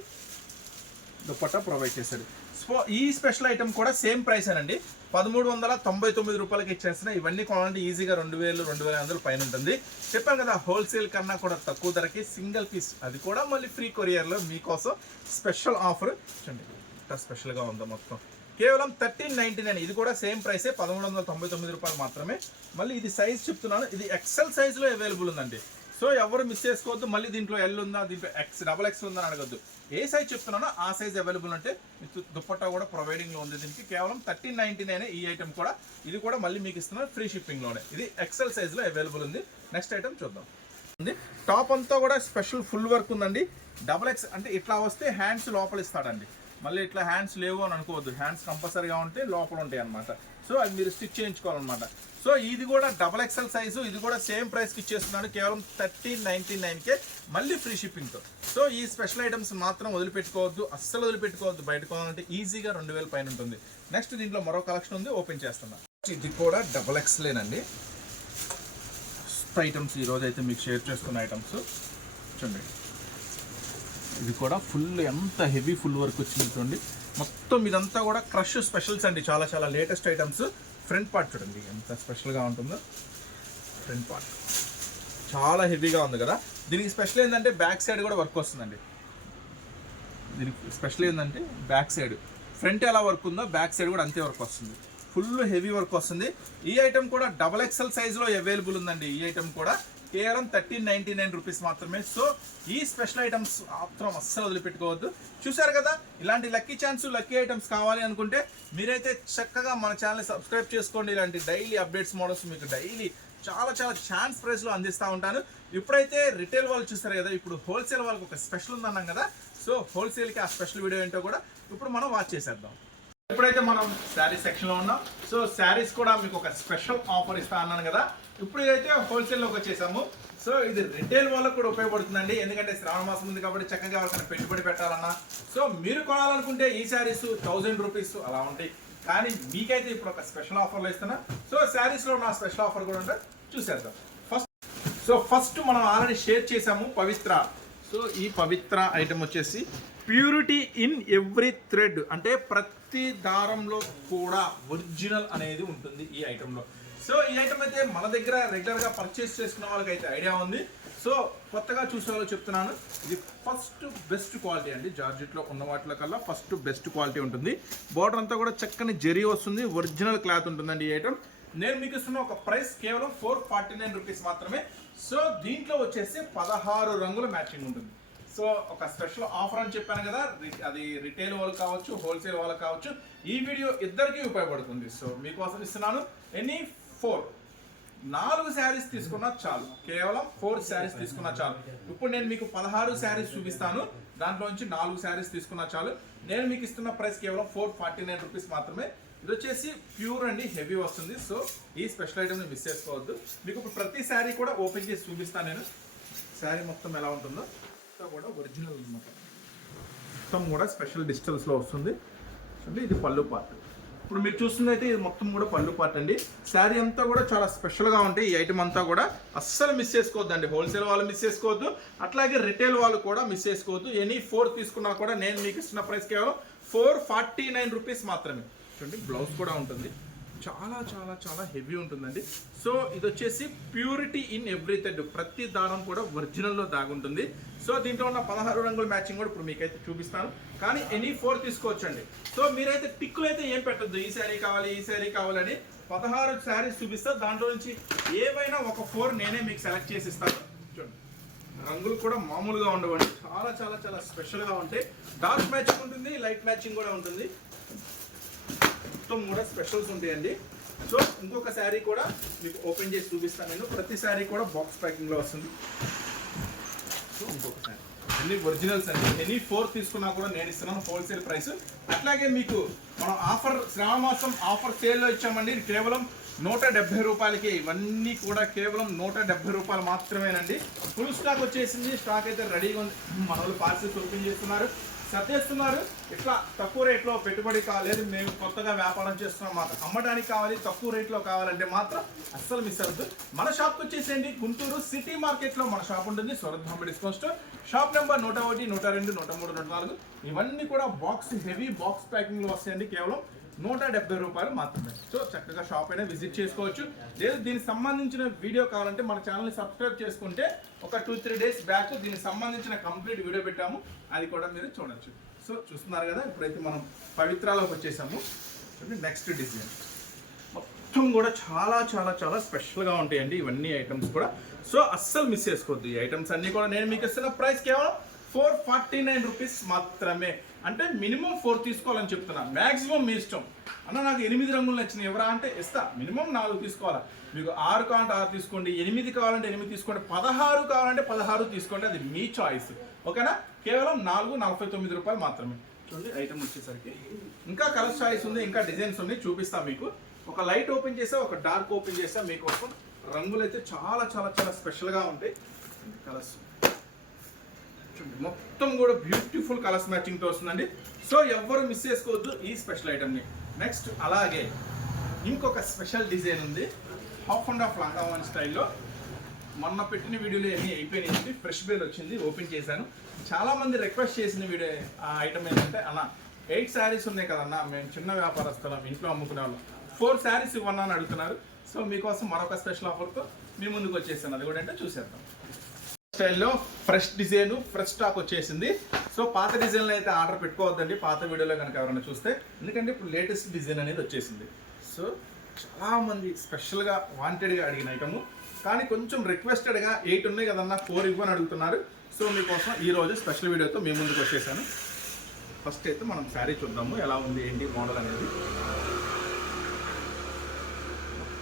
సో ఈ స్పెషల్ ఐటమ్ కూడా సేమ్ ప్రైస్ అనండి, 1399 రూపాయలకి ఇచ్చేస్తున్నా. ఇవన్నీ కొనాలంటే ఈజీగా 2000, 2500 పైన ఉంటుంది. చెప్పాను కదా హోల్సేల్ కన్నా కూడా తక్కువ ధరకి సింగిల్ పీస్, అది కూడా మళ్ళీ ఫ్రీ కొరియర్లో మీకోసం స్పెషల్ ఆఫర్ చూడండి, ఎంత స్పెషల్గా ఉందో మొత్తం. కేవలం 1399, ఇది కూడా సేమ్ ప్రైసే, 1399 రూపాయలు మాత్రమే. మళ్ళీ ఇది సైజ్ చెప్తున్నాను, ఇది ఎక్సెల్ సైజులో అవైలబుల్ ఉందండి. సో ఎవరు మిస్ చేసుకోవద్దు. మళ్ళీ దీంట్లో ఎల్ ఉందా, దీంట్లో XXL ఉందా అని అడగద్దు. ఏ సైజ్ చెప్తున్నానో ఆ సైజ్ అవైలబుల్ అంటే దుపట్టా కూడా ప్రొవైడింగ్లో ఉంది. దీనికి కేవలం 1399 ఈ ఐటమ్ కూడా. ఇది కూడా మళ్ళీ మీకు ఇస్తున్నారు ఫ్రీ షిప్పింగ్లోనే. ఇది ఎక్సెల్ సైజ్లో అవైలబుల్ ఉంది. నెక్స్ట్ ఐటమ్ చూద్దాం. టాప్ అంతా కూడా స్పెషల్ ఫుల్ వర్క్ ఉందండి. డబుల్ ఎక్స్ అంటే ఇట్లా వస్తే హ్యాండ్స్ లోపల ఇస్తాడండి. మళ్ళీ ఇట్లా హ్యాండ్స్ లేవు అని అనుకోవద్దు, హ్యాండ్స్ కంపల్సరీగా ఉంటే లోపల ఉంటాయి అనమాట. సో అది మీరు స్టిచ్ చేయించుకోవాలన్నమాట. సో ఇది కూడా డబల్ ఎక్స్ఎల్ సైజు, ఇది కూడా సేమ్ ప్రైస్కి ఇచ్చేస్తున్నాడు, కేవలం 1399కే, మళ్ళీ ఫ్రీ షిప్పింగ్తో. సో ఈ స్పెషల్ ఐటమ్స్ మాత్రం వదిలిపెట్టుకోవద్దు, అస్సలు వదిలిపెట్టుకోవద్దు. బయట కొనాలంటే ఈజీగా 2000 పైన ఉంటుంది. నెక్స్ట్ దీంట్లో మరో కలెక్షన్ ఉంది, ఓపెన్ చేస్తున్నా. ఇది కూడా డబల్ ఎక్స్లేనండి ఐటమ్స్. ఈరోజు అయితే మీకు షేర్ చేసుకున్న ఐటమ్స్ చూడండి. ఇది కూడా ఫుల్ ఎంత హెవీ ఫుల్ వర్క్ వచ్చింది చూడండి. మొత్తం ఇదంతా కూడా క్రష్ స్పెషల్స్ అండి, చాలా చాలా లేటెస్ట్ ఐటమ్స్. ఫ్రంట్ పార్ట్ చూడండి ఎంత స్పెషల్గా ఉంటుందో. ఫ్రంట్ పార్ట్ చాలా హెవీగా ఉంది కదా. దీనికి స్పెషల్ ఏంటంటే బ్యాక్ సైడ్ కూడా వర్క్ వస్తుందండి. దీనికి స్పెషల్ ఏంటంటే బ్యాక్ సైడ్, ఫ్రంట్ ఎలా వర్క్ ఉందో బ్యాక్ సైడ్ కూడా అంతే వర్క్ వస్తుంది. ఫుల్ హెవీ వర్క్ వస్తుంది. ఈ ఐటమ్ కూడా డబల్ ఎక్స్ఎల్ సైజులో అవైలబుల్ ఉందండి. ఈ ఐటమ్ కూడా కేవలం 1399 రూపీస్ మాత్రమే. సో ఈ స్పెషల్ ఐటమ్స్ మాత్రం అస్సలు వదిలిపెట్టుకోవద్దు. చూసారు కదా, ఇలాంటి లక్కీ ఛాన్స్, లక్కీ ఐటమ్స్ కావాలి అనుకుంటే మీరైతే చక్కగా మన ఛానల్ని సబ్స్క్రైబ్ చేసుకోండి. ఇలాంటి డైలీ అప్డేట్స్ మోడల్స్ మీకు డైలీ చాలా చాలా ఛాన్స్ ప్రైస్లో అందిస్తూ ఉంటాను. ఇప్పుడైతే రిటైల్ వాళ్ళు చూస్తారు కదా, ఇప్పుడు హోల్సేల్ వాళ్ళకి ఒక స్పెషల్ ఉందన్నాం కదా. సో హోల్సేల్కి ఆ స్పెషల్ వీడియో ఏంటో కూడా ఇప్పుడు మనం వాచ్ చేసేద్దాం. ఇప్పుడైతే మనం శారీ సెక్షన్లో ఉన్నాం. సో శారీస్ కూడా మీకు ఒక స్పెషల్ ఆఫర్ ఇస్తా అన్నాను కదా. ఇప్పుడు ఇదైతే హోల్సేల్లోకి వచ్చేసాము. సో ఇది రిటైల్ వాళ్ళకు కూడా ఉపయోగపడుతుందండి, ఎందుకంటే శ్రావణ మాసం ఉంది కాబట్టి చక్కగా ఎవరికైనా పెట్టుబడి పెట్టాలన్నా, సో మీరు కొనాలనుకుంటే ఈ శారీస్ 1000 రూపీస్ అలా ఉంటాయి. కానీ మీకైతే ఇప్పుడు ఒక స్పెషల్ ఆఫర్లో ఇస్తున్నా. సో శారీస్లో నా స్పెషల్ ఆఫర్ కూడా ఉంటే చూసేద్దాం. ఫస్ట్ మనం ఆల్రెడీ షేర్ చేసాము పవిత్ర. సో ఈ పవిత్ర ఐటమ్ వచ్చేసి ప్యూరిటీ ఇన్ ఎవ్రీ థ్రెడ్, అంటే ప్రతి దారంలో కూడా ఒరిజినల్ అనేది ఉంటుంది ఈ ఐటెంలో. సో ఈ ఐటమ్ అయితే మన దగ్గర రెగ్యులర్గా పర్చేస్ చేసుకున్న వాళ్ళకి అయితే ఐడియా ఉంది. సో కొత్తగా చూసే వాళ్ళు చెప్తున్నాను, ఇది ఫస్ట్ బెస్ట్ క్వాలిటీ అండి. జార్జెట్లో ఉన్న వాటిలో కల్లా ఫస్ట్ బెస్ట్ క్వాలిటీ ఉంటుంది. బార్డర్ అంతా కూడా చక్కని జరీ వస్తుంది, ఒరిజినల్ క్లాత్ ఉంటుందండి ఈ ఐటమ్. నేను మీకు ఇస్తున్న ఒక ప్రైస్ కేవలం 449 రూపీస్ మాత్రమే. సో దీంట్లో వచ్చేసి 16 రంగుల మ్యాచింగ్ ఉంటుంది. సో ఒక స్పెషల్ ఆఫర్ అని చెప్పాను కదా, అది రిటైల్ వాళ్ళకి కావచ్చు, హోల్సేల్ వాళ్ళకి కావచ్చు, ఈ వీడియో ఇద్దరికీ ఉపయోగపడుతుంది. సో మీకోసం ఇస్తున్నాను. ఎనీ 4 శారీస్ తీసుకున్నా చాలు, కేవలం 4 శారీస్ తీసుకున్నా చాలు. ఇప్పుడు నేను మీకు 16 శారీస్ చూపిస్తాను, దాంట్లో నుంచి 4 శారీస్ తీసుకున్నా చాలు. నేను మీకు ఇస్తున్న ప్రైస్ కేవలం 449 రూపీస్ మాత్రమే. ఇది వచ్చేసి ప్యూర్ అండి, హెవీ వస్తుంది. సో ఈ స్పెషల్ ఐటమ్ని మిస్ చేసుకోవద్దు. మీకు ఇప్పుడు ప్రతి శారీ కూడా ఓపెన్ చేసి చూపిస్తాను నేను. శారీ మొత్తం ఎలా ఉంటుందో కూడా ఒరిజినల్ అనమాట. మొత్తం కూడా స్పెషల్ డిజిటల్స్లో వస్తుంది. అంటే ఇది పళ్ళు పార్ట్. ఇప్పుడు మీరు చూస్తుంది అయితే ఇది మొత్తం కూడా పళ్ళు పార్ట్ అండి. శారీ అంతా కూడా చాలా స్పెషల్గా ఉంటాయి. ఈ ఐటమ్ అంతా కూడా అస్సలు మిస్ చేసుకోవద్దు అండి. హోల్సేల్ వాళ్ళు మిస్ చేసుకోవద్దు, అట్లాగే రిటైల్ వాళ్ళు కూడా మిస్ చేసుకోవద్దు. ఎనీ 4 తీసుకున్నా కూడా నేను మీకు ఇస్తున్న ప్రైస్ కేవలం 449 రూపీస్ మాత్రమే. చూడండి, బ్లౌజ్ కూడా ఉంటుంది, చాలా చాలా చాలా హెవీ ఉంటుందండి. సో ఇది వచ్చేసి ప్యూరిటీ ఇన్ ఎవ్రీ థ్రెడ్, ప్రతి దారం కూడా ఒరిజినల్లో దాగుంటుంది. సో దీంట్లో ఉన్న 16 రంగుల మ్యాచింగ్ కూడా ఇప్పుడు మీకైతే చూపిస్తాను, కానీ ఎనీ 4 తీసుకోవచ్చండి. సో మీరైతే టిక్కులు అయితే ఏం పెట్టద్దు, ఈ శారీ కావాలి ఈ శారీ కావాలని. 16 శారీస్ చూపిస్తా, దాంట్లో నుంచి ఏవైనా ఒక 4 నేనే మీకు సెలెక్ట్ చేసి ఇస్తాను. చూడండి, రంగులు కూడా మామూలుగా ఉండవండి, చాలా చాలా చాలా స్పెషల్గా ఉంటాయి. డార్క్ మ్యాచింగ్ ఉంటుంది, లైట్ మ్యాచింగ్ కూడా ఉంటుంది. మొత్తం కూడా స్పెషల్స్ ఉంటాయండి. సో ఇంకొక శారీ కూడా మీకు ఓపెన్ చేసి చూపిస్తాను నేను. ప్రతి శారీ కూడా బాక్స్ ప్యాకింగ్లో వస్తుంది. సో ఇంకొక శారీ అన్ని ఒరిజినల్స్ అండి. ఎనీ 4 తీసుకున్నా కూడా నేను ఇస్తున్నాను హోల్సేల్ ప్రైస్. అట్లాగే మీకు మనం ఆఫర్ శ్రావణ మాసం ఆఫర్ సేల్లో ఇచ్చామండి, కేవలం 170 రూపాయలకి. ఇవన్నీ కూడా కేవలం 170 రూపాయలు మాత్రమేనండి. ఫుల్ స్టాక్ వచ్చేసింది, స్టాక్ అయితే రెడీగా ఉంది. మన వాళ్ళు పార్సిల్స్ ఓపెన్ చేస్తున్నారు, సర్దేస్తున్నారు. ఇట్లా తక్కువ రేట్లో పెట్టుబడి కాలేదు, మేము కొత్తగా వ్యాపారం చేస్తున్నాం, మాకు అమ్మడానికి కావాలి, తక్కువ రేట్లో కావాలంటే మాత్రం అస్సలు మిస్ అవ్వద్దు. మన షాప్కి వచ్చేసేయండి, గుంటూరు సిటీ మార్కెట్లో మన షాప్ ఉంటుంది, స్వరధామ డిస్కౌంట్ స్టోర్. Shop number 101, 102, 103, 104. ఇవన్నీ కూడా బాక్స్ హెవీ బాక్స్ ప్యాకింగ్లో వస్తాయండి, కేవలం 170 రూపాయలు మాత్రమే. సో చక్కగా షాప్ అయినా విజిట్ చేసుకోవచ్చు. లేదు దీనికి సంబంధించిన వీడియో కావాలంటే మన ఛానల్ని సబ్స్క్రైబ్ చేసుకుంటే ఒక 2-3 డేస్ బ్యాక్ దీనికి సంబంధించిన కంప్లీట్ వీడియో పెట్టాము, అది కూడా మీరు చూడొచ్చు. సో చూస్తున్నారు కదా, ఇప్పుడైతే మనం పవిత్రాలోకి వచ్చేసాము. నెక్స్ట్ డిజైన్ మొత్తం కూడా చాలా చాలా చాలా స్పెషల్గా ఉంటాయండి ఇవన్నీ ఐటమ్స్ కూడా. సో అస్సలు మిస్ చేసుకోవద్దు. ఈ ఐటమ్స్ అన్నీ కూడా నేను మీకు ఇస్తున్న ప్రైస్ కేవలం 449 రూపీస్ మాత్రమే. అంటే మినిమం 4 తీసుకోవాలని చెప్తున్నా, మ్యాక్సిమం మీ ఇష్టం. అన్న నాకు 8 రంగులు నచ్చినాయి ఎవరా అంటే ఇస్తా, మినిమం 4 తీసుకోవాలా. మీకు 6 కావాలంటే 6 తీసుకోండి, 8 కావాలంటే 8 తీసుకోండి, 16 కావాలంటే 16 తీసుకోండి, అది మీ చాయిస్. ఓకేనా? కేవలం 449 రూపాయలు మాత్రమే. చూడండి ఐటమ్ వచ్చేసరికి ఇంకా కలర్ చాయిస్ ఉంది, ఇంకా డిజైన్స్ ఉన్నాయి, చూపిస్తా మీకు. ఒక లైట్ ఓపెన్ చేసా, ఒక డార్క్ ఓపెన్ చేసా మీకోసం. రంగులు అయితే చాలా చాలా చాలా స్పెషల్గా ఉంటాయి. కలర్స్ మొత్తం కూడా బ్యూటిఫుల్ కలర్స్ మ్యాచింగ్తో వస్తుందండి. సో ఎవ్వరు మిస్ చేసుకోవద్దు ఈ స్పెషల్ ఐటమ్ని. నెక్స్ట్ అలాగే ఇంకొక స్పెషల్ డిజైన్ ఉంది, హాఫ్ అండ్ హాఫ్ లంగా వన్ స్టైల్లో. మొన్న పెట్టిన వీడియోలో అన్నీ అయిపోయినాయి, ఫ్రెష్ బేల్ వచ్చింది, ఓపెన్ చేశాను. చాలామంది రిక్వెస్ట్ చేసిన వీడియో ఆ ఐటమ్ ఏంటంటే, అన్న 8 శారీస్ ఉన్నాయి కదన్నా, మేము చిన్న వ్యాపారస్తులం, ఇంట్లో అమ్ముకునే వాళ్ళం, 4 శారీస్ ఇవ్వన్నా అని అడుగుతున్నారు. సో మీకోసం మరొక స్పెషల్ ఆఫర్తో మీ ముందుకు వచ్చేసాను, అది కూడా అంటే చూసేద్దాం. స్టైల్లో ఫ్రెష్ డిజైన్, ఫ్రెష్ స్టాక్ వచ్చేసింది. సో పాత డిజైన్లు అయితే ఆర్డర్ పెట్టుకోవద్దండి, పాత వీడియోలో కనుక ఎవరైనా చూస్తే, ఎందుకంటే ఇప్పుడు లేటెస్ట్ డిజైన్ అనేది వచ్చేసింది. సో చాలామంది స్పెషల్గా వాంటెడ్గా అడిగిన ఐటము, కానీ కొంచెం రిక్వెస్టెడ్గా 8 ఉన్నాయి కదన్నా 4 ఇవ్వని అడుగుతున్నారు. సో మీకోసం ఈరోజు స్పెషల్ వీడియోతో మీ ముందుకు వచ్చేసాను. ఫస్ట్ అయితే మనం శారీ చూద్దాము, ఎలా ఉంది ఏంటి మోడల్ అనేది.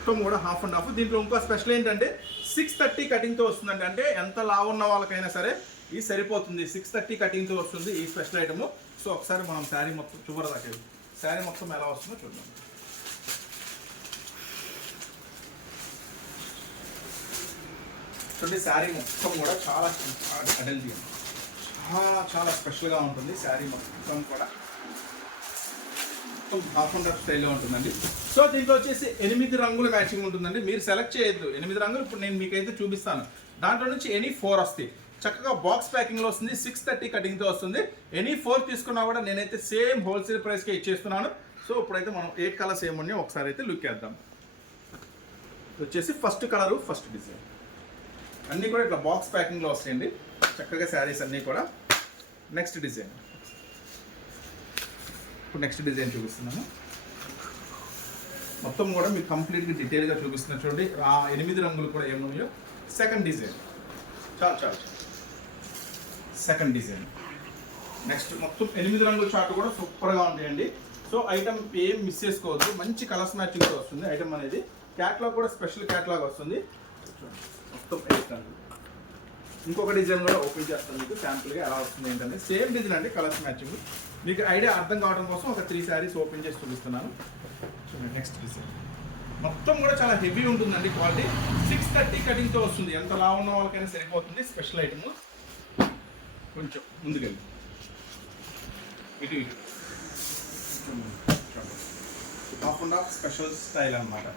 మొత్తం కూడా హాఫ్ అండ్ హాఫ్. దీంట్లో ఇంకో స్పెషల్ ఏంటంటే 630 కటింగ్తో వస్తుందండి. అంటే ఎంత లావు ఉన్న వాళ్ళకైనా సరే ఇది సరిపోతుంది, 630 కటింగ్తో వస్తుంది ఈ స్పెషల్ ఐటము. సో ఒకసారి మనం శారీ మొత్తం చివరి దాకా, శారీ మొత్తం ఎలా వస్తుందో చూద్దాం. చూడండి శారీ మొత్తం కూడా చాలా అడల్ట్గా, చాలా చాలా స్పెషల్గా ఉంటుంది శారీ మొత్తం కూడా. హాఫ్ అండ్ హాఫ్ స్టైల్లో ఉంటుందండి. సో దీంట్లో వచ్చేసి 8 రంగులు మ్యాచింగ్ ఉంటుందండి. మీరు సెలెక్ట్ చేయొద్దు, 8 రంగులు ఇప్పుడు నేను మీకైతే చూపిస్తాను. దాంట్లో నుంచి ఎనీ 4 వస్తాయి. చక్కగా బాక్స్ ప్యాకింగ్లో వస్తుంది, 630 కటింగ్తో వస్తుంది. ఎనీ 4 తీసుకున్నా కూడా నేనైతే సేమ్ హోల్సేల్ ప్రైస్కే ఇచ్చేస్తున్నాను. సో ఇప్పుడైతే మనం 8 కలర్స్ ఏమున్నాయో ఒకసారి అయితే లుక్ వేద్దాం. వచ్చేసి ఫస్ట్ కలరు, ఫస్ట్ డిజైన్ అన్నీ కూడా ఇట్లా బాక్స్ ప్యాకింగ్లో వస్తాయండి చక్కగా శారీస్ అన్నీ కూడా. నెక్స్ట్ డిజైన్, నెక్స్ట్ డిజైన్ చూపిస్తున్నాను. మొత్తం కూడా మీకు కంప్లీట్గా డీటెయిల్గా చూపిస్తున్నా చూడండి, ఆ 8 రంగులు కూడా ఏమున్నాయో. సెకండ్ డిజైన్, చాలు చాలు సెకండ్ డిజైన్. నెక్స్ట్ మొత్తం 8 రంగుల చార్ట్ కూడా సూపర్గా ఉంటాయండి. సో ఐటమ్ ఏం మిస్ చేసుకోవద్దు, మంచి కలర్స్ మ్యాచింగ్తో వస్తుంది ఐటమ్ అనేది. క్యాట్లాగ్ కూడా స్పెషల్ క్యాట్లాగ్ వస్తుంది. మొత్తం 8 రంగులు. ఇంకొక డిజైన్ కూడా ఓపెన్ చేస్తాను మీకు శాంపుల్గా ఎలా వస్తుంది ఏంటంటే. సేమ్ డిజైన్ అండి, కలర్స్ మ్యాచింగ్. మీకు ఐడియా అర్థం కావడం కోసం ఒక 3 శారీస్ ఓపెన్ చేసి చూపిస్తున్నాను. చూడండి నెక్స్ట్ డిజైన్. మొత్తం కూడా చాలా హెవీ ఉంటుందండి క్వాలిటీ. 630 కటింగ్తో వస్తుంది, ఎంత లా ఉన్న వాళ్ళకైనా సరిపోతుంది. Special item. కొంచెం ముందుకెళ్ళి ఇటు ఇటు half and half special style అనమాట.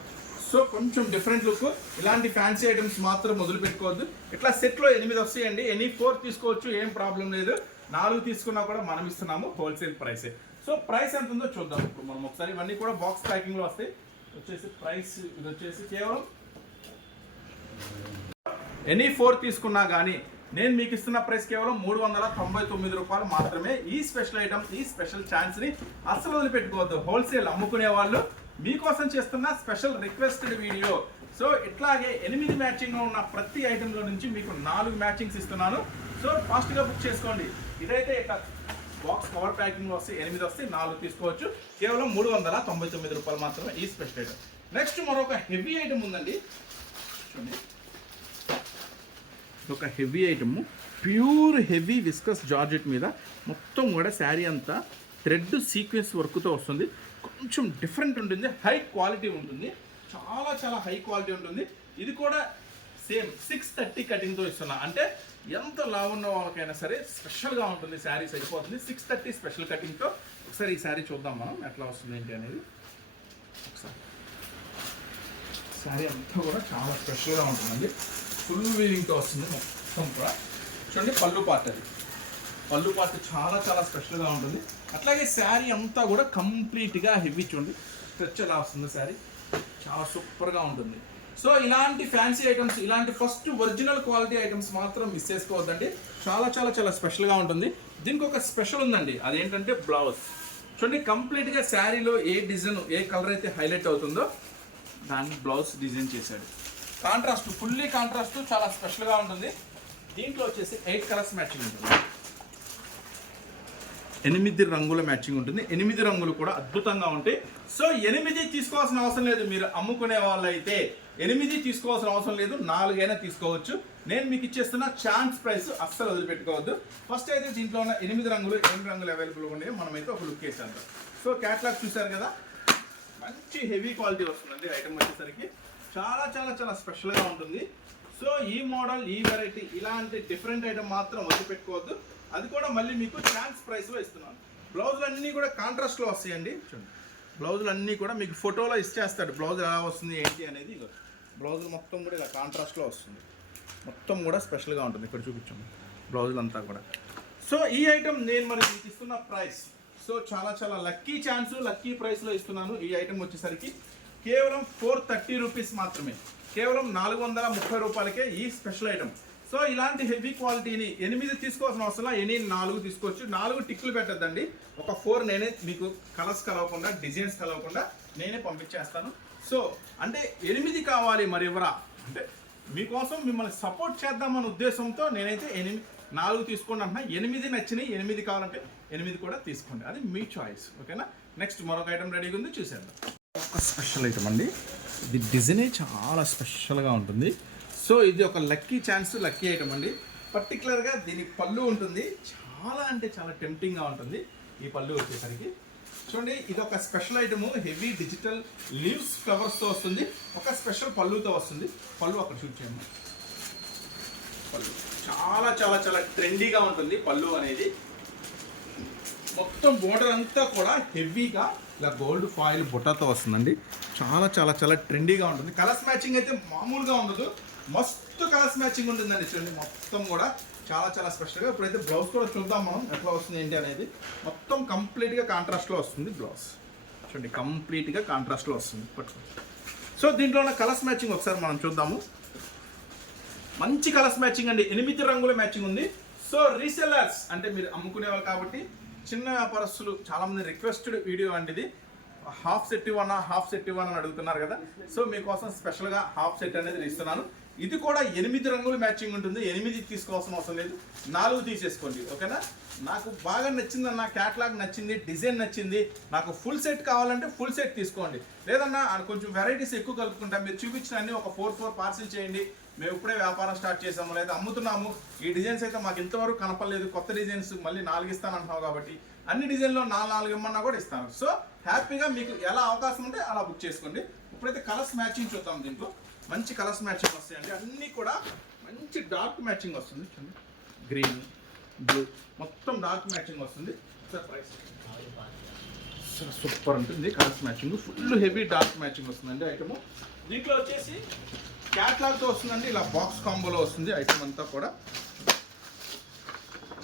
సో కొంచెం డిఫరెంట్ లుక్. ఇలాంటి ఫ్యాన్సీ ఐటమ్స్ మాత్రం మొదలుపెట్టుకోవద్దు. ఇట్లా సెట్లో 8 వస్తాయండి, ఎనీ 4 తీసుకోవచ్చు, ఏం ప్రాబ్లం లేదు. 4 తీసుకున్నా కూడా మనం ఇస్తున్నాము హోల్సేల్ ప్రైసే. సో ప్రైస్ ఎంత ఉందో చూద్దాం ఇప్పుడు మనం ఒకసారి. ఇవన్నీ కూడా బాక్స్ ప్యాకింగ్లో వస్తాయి. వచ్చేసి ప్రైస్ ఇది వచ్చేసి కేవలం ఎనీ 4 తీసుకున్నా కానీ నేను మీకు ఇస్తున్న ప్రైస్ కేవలం 399 రూపాయలు మాత్రమే. ఈ స్పెషల్ ఐటమ్, ఈ స్పెషల్ ఛాన్స్ని అస్సలు వదిలిపెట్టుకోవద్దు. హోల్సేల్ అమ్ముకునే వాళ్ళు మీకోసం చేస్తున్న స్పెషల్ రిక్వెస్టెడ్ వీడియో. సో ఇట్లాగే 8 మ్యాచింగ్లో ఉన్న ప్రతి ఐటెంలో నుంచి మీకు 4 మ్యాచింగ్స్ ఇస్తున్నాను. సో ఫాస్ట్గా బుక్ చేసుకోండి. ఇదైతే ఇట్లా బాక్స్ కవర్ ప్యాకింగ్లో వస్తే 8 వస్తే 4 తీసుకోవచ్చు. కేవలం 399 రూపాయలు మాత్రమే ఈ స్పెషల్ ఐటమ్. నెక్స్ట్ మరొక హెవీ ఐటమ్ ఉందండి. చూడండి ఒక heavy item, pure heavy viscous georgette మీద మొత్తం కూడా శారీ అంతా థ్రెడ్ సీక్వెన్స్ వర్క్తో వస్తుంది. కొంచెం డిఫరెంట్ ఉంటుంది, హై క్వాలిటీ ఉంటుంది, చాలా చాలా హై క్వాలిటీ ఉంటుంది. ఇది కూడా సేమ్ 630 కటింగ్తో ఇస్తున్నా. అంటే ఎంత లావు ఉన్న వాళ్ళకైనా సరే స్పెషల్గా ఉంటుంది, శారీ సరిపోతుంది. 630 స్పెషల్ కటింగ్తో. ఒకసారి ఈ శారీ చూద్దాం మనం ఎట్లా వస్తుంది ఏంటి అనేది. ఒకసారి శారీ అంతా కూడా చాలా స్పెషల్గా ఉంటుందండి, ఫుల్ వీవింగ్తో వస్తుంది మొత్తం కూడా. చూడండి పళ్ళు పార్ట్, అది పళ్ళు పార్ట్ చాలా చాలా స్పెషల్గా ఉంటుంది. అట్లాగే శారీ అంతా కూడా కంప్లీట్గా హెవీ. చూడండి స్ట్రెచ్ ఎలా వస్తుంది శారీ, చాలా సూపర్గా ఉంటుంది. సో ఇలాంటి ఫ్యాన్సీ ఐటమ్స్, ఇలాంటి ఫస్ట్ ఒరిజినల్ క్వాలిటీ ఐటమ్స్ మాత్రం మిస్ చేసుకోవద్దండి. చాలా చాలా చాలా స్పెషల్గా ఉంటుంది. దీనికి ఒక స్పెషల్ ఉందండి, అదేంటంటే బ్లౌజ్. చూడండి కంప్లీట్గా శారీలో ఏ డిజైన్, ఏ కలర్ అయితే హైలైట్ అవుతుందో దాన్ని బ్లౌజ్ డిజైన్ చేశాడు. కాంట్రాస్ట్, ఫుల్లీ కాంట్రాస్ట్, చాలా స్పెషల్గా ఉంటుంది. దీంట్లో వచ్చేసి 8 కలర్స్ మ్యాచింగ్ ఉంటుంది. 8 రంగుల మ్యాచింగ్ ఉంటుంది. 8 రంగులు కూడా అద్భుతంగా ఉంటాయి. సో 8 తీసుకోవాల్సిన అవసరం లేదు. మీరు అమ్ముకునే వాళ్ళైతే 8 తీసుకోవాల్సిన అవసరం లేదు, 4 అయినా తీసుకోవచ్చు. నేను మీకు ఇచ్చేస్తున్న ఛాన్స్ ప్రైస్ అస్సలు వదిలిపెట్టుకోవద్దు. ఫస్ట్ అయితే దీంట్లో ఉన్న 8 రంగులు ఏం రంగులు అవైలబుల్గా ఉన్నాయో మనమైతే ఒక లుక్ వేసాం. సో క్యాటలాగ్ చూసారు కదా, మంచి హెవీ క్వాలిటీ వస్తుందండి. ఐటమ్ వచ్చేసరికి చాలా చాలా చాలా స్పెషల్గా ఉంటుంది. సో ఈ మోడల్, ఈ వెరైటీ, ఇలాంటి డిఫరెంట్ ఐటమ్ మాత్రం వదిలిపెట్టుకోవద్దు. అది కూడా మళ్ళీ మీకు ఛాన్స్ ప్రైస్లో ఇస్తున్నాను. బ్లౌజులు అన్నీ కూడా కాంట్రాస్ట్లో వస్తాయండి. చూడండి, బ్లౌజులు అన్నీ కూడా మీకు ఫోటోలో ఇచ్చేస్తాడు. బ్లౌజ్ ఎలా వస్తుంది ఏంటి అనేది. బ్లౌజులు మొత్తం కూడా ఇలా కాంట్రాస్ట్లో వస్తుంది. మొత్తం కూడా స్పెషల్గా ఉంటుంది. ఇక్కడ చూపించాము బ్లౌజులు అంతా కూడా. సో ఈ ఐటమ్ నేను మరి మీకు ఇస్తున్న ప్రైస్, సో చాలా చాలా లక్కీ ఛాన్స్, లక్కీ ప్రైస్లో ఇస్తున్నాను. ఈ ఐటమ్ వచ్చేసరికి కేవలం 430 రూపీస్ మాత్రమే. కేవలం 430 రూపాయలకే ఈ స్పెషల్ ఐటమ్. సో ఇలాంటి హెవీ క్వాలిటీని 8 తీసుకోవాల్సిన అవసరం, ఎనీ 4 తీసుకోవచ్చు. 4 టిక్కులు పెట్టద్దండి. ఒక 4 నేనే మీకు కలర్స్ కలవకుండా, డిజైన్స్ కలవకుండా నేనే పంపించేస్తాను. సో అంటే 8 కావాలి మరి ఎవరా అంటే మీకోసం మిమ్మల్ని సపోర్ట్ చేద్దామన్న ఉద్దేశంతో నేనైతే 4 తీసుకోండి అంటున్నా. 8 నచ్చినాయి, 8 కావాలంటే 8 కూడా తీసుకోండి. అది మీ చాయిస్. ఓకేనా. నెక్స్ట్ మరొక ఐటమ్ రెడీగా ఉంది, చూసేద్దాం. ఒక స్పెషల్ ఐటమ్ అండి. ఇది డిజైనే చాలా స్పెషల్గా ఉంటుంది. సో ఇది ఒక లక్కీ ఛాన్స్, లక్కీ ఐటమ్ అండి. పర్టికులర్గా దీనికి పళ్ళు ఉంటుంది. చాలా అంటే చాలా టెంప్టింగ్గా ఉంటుంది ఈ పళ్ళు వచ్చేసరికి. చూడండి, ఇది ఒక special item. Heavy digital leaves ఫ్లవర్స్తో వస్తుంది. ఒక స్పెషల్ పళ్ళుతో వస్తుంది. పళ్ళు అక్కడ చూపించండి. పళ్ళు చాలా చాలా చాలా ట్రెండీగా ఉంటుంది. పళ్ళు అనేది మొత్తం బోర్డర్ అంతా కూడా హెవీగా ఇలా గోల్డ్ ఫాయిల్ బుట్టతో వస్తుందండి. చాలా చాలా చాలా ట్రెండీగా ఉంటుంది. కలర్స్ మ్యాచింగ్ అయితే మామూలుగా ఉండదు, మస్తు కలర్స్ మ్యాచింగ్ ఉంటుందండి. చూడండి, మొత్తం కూడా చాలా చాలా స్పెషల్గా. ఇప్పుడైతే బ్లౌజ్ కూడా చూద్దాం మనం ఎట్లా వస్తుంది ఏంటి అనేది. మొత్తం కంప్లీట్గా కాంట్రాస్ట్లో వస్తుంది బ్లౌజ్. చూడండి, కంప్లీట్గా కాంట్రాస్ట్లో వస్తుంది. సో దీంట్లో ఉన్న కలర్స్ మ్యాచింగ్ ఒకసారి మనం చూద్దాము. మంచి కలర్స్ మ్యాచింగ్ అండి. 8 రంగుల మ్యాచింగ్ ఉంది. సో రీసెల్లర్స్ అంటే మీరు అమ్ముకునేవాళ్ళు కాబట్టి, చిన్న వ్యాపారస్తులు చాలామంది రిక్వెస్టెడ్ వీడియో అండి ఇది. హాఫ్ సెట్ ఇవ్వనా, హాఫ్ సెట్ ఇవ్వనా అని అడుగుతున్నారు కదా. సో మీకోసం స్పెషల్గా హాఫ్ సెట్ అనేది ఇస్తున్నాను. ఇది కూడా 8 రంగులు మ్యాచింగ్ ఉంటుంది. 8 తీసుకోవాల్సిన అవసరం లేదు, 4 తీసేసుకోండి. ఓకేనా. నాకు బాగా నచ్చిందన్న, క్యాటలాగ్ నచ్చింది, డిజైన్ నచ్చింది, నాకు ఫుల్ సెట్ కావాలంటే ఫుల్ సెట్ తీసుకోండి. లేదన్నా కొంచెం వెరైటీస్ ఎక్కువ కలుపుకుంటాం, మీరు చూపించిన అన్ని ఒక 4 పార్సిల్ చేయండి. మేము ఇప్పుడే వ్యాపారం స్టార్ట్ చేసాము, లేదా అమ్ముతున్నాము, ఈ డిజైన్స్ అయితే మాకు ఇంతవరకు కనపడలేదు, కొత్త డిజైన్స్ మళ్ళీ 4 ఇస్తాను అంటున్నావు కాబట్టి అన్ని డిజైన్లో 4 ఇమ్మన్నా కూడా ఇస్తాను. సో హ్యాపీగా మీకు ఎలా అవకాశం ఉంటే అలా బుక్ చేసుకోండి. ఇప్పుడైతే కలర్స్ మ్యాచింగ్ చూద్దాం. దీంట్లో మంచి కలర్స్ మ్యాచింగ్ వస్తాయండి. అన్నీ కూడా మంచి డార్క్ మ్యాచింగ్ వస్తుంది. చూడండి, గ్రీన్, బ్లూ, మొత్తం డార్క్ మ్యాచింగ్ వస్తుంది. ప్రైస్ సూపర్ ఉంటుంది. Colours matching full heavy dark matching వస్తుందండి ఐటమ్. దీంట్లో వచ్చేసి క్యాట్లాగ్తో వస్తుందండి. ఇలా బాక్స్ కాంబోలో వస్తుంది ఐటమ్ అంతా కూడా.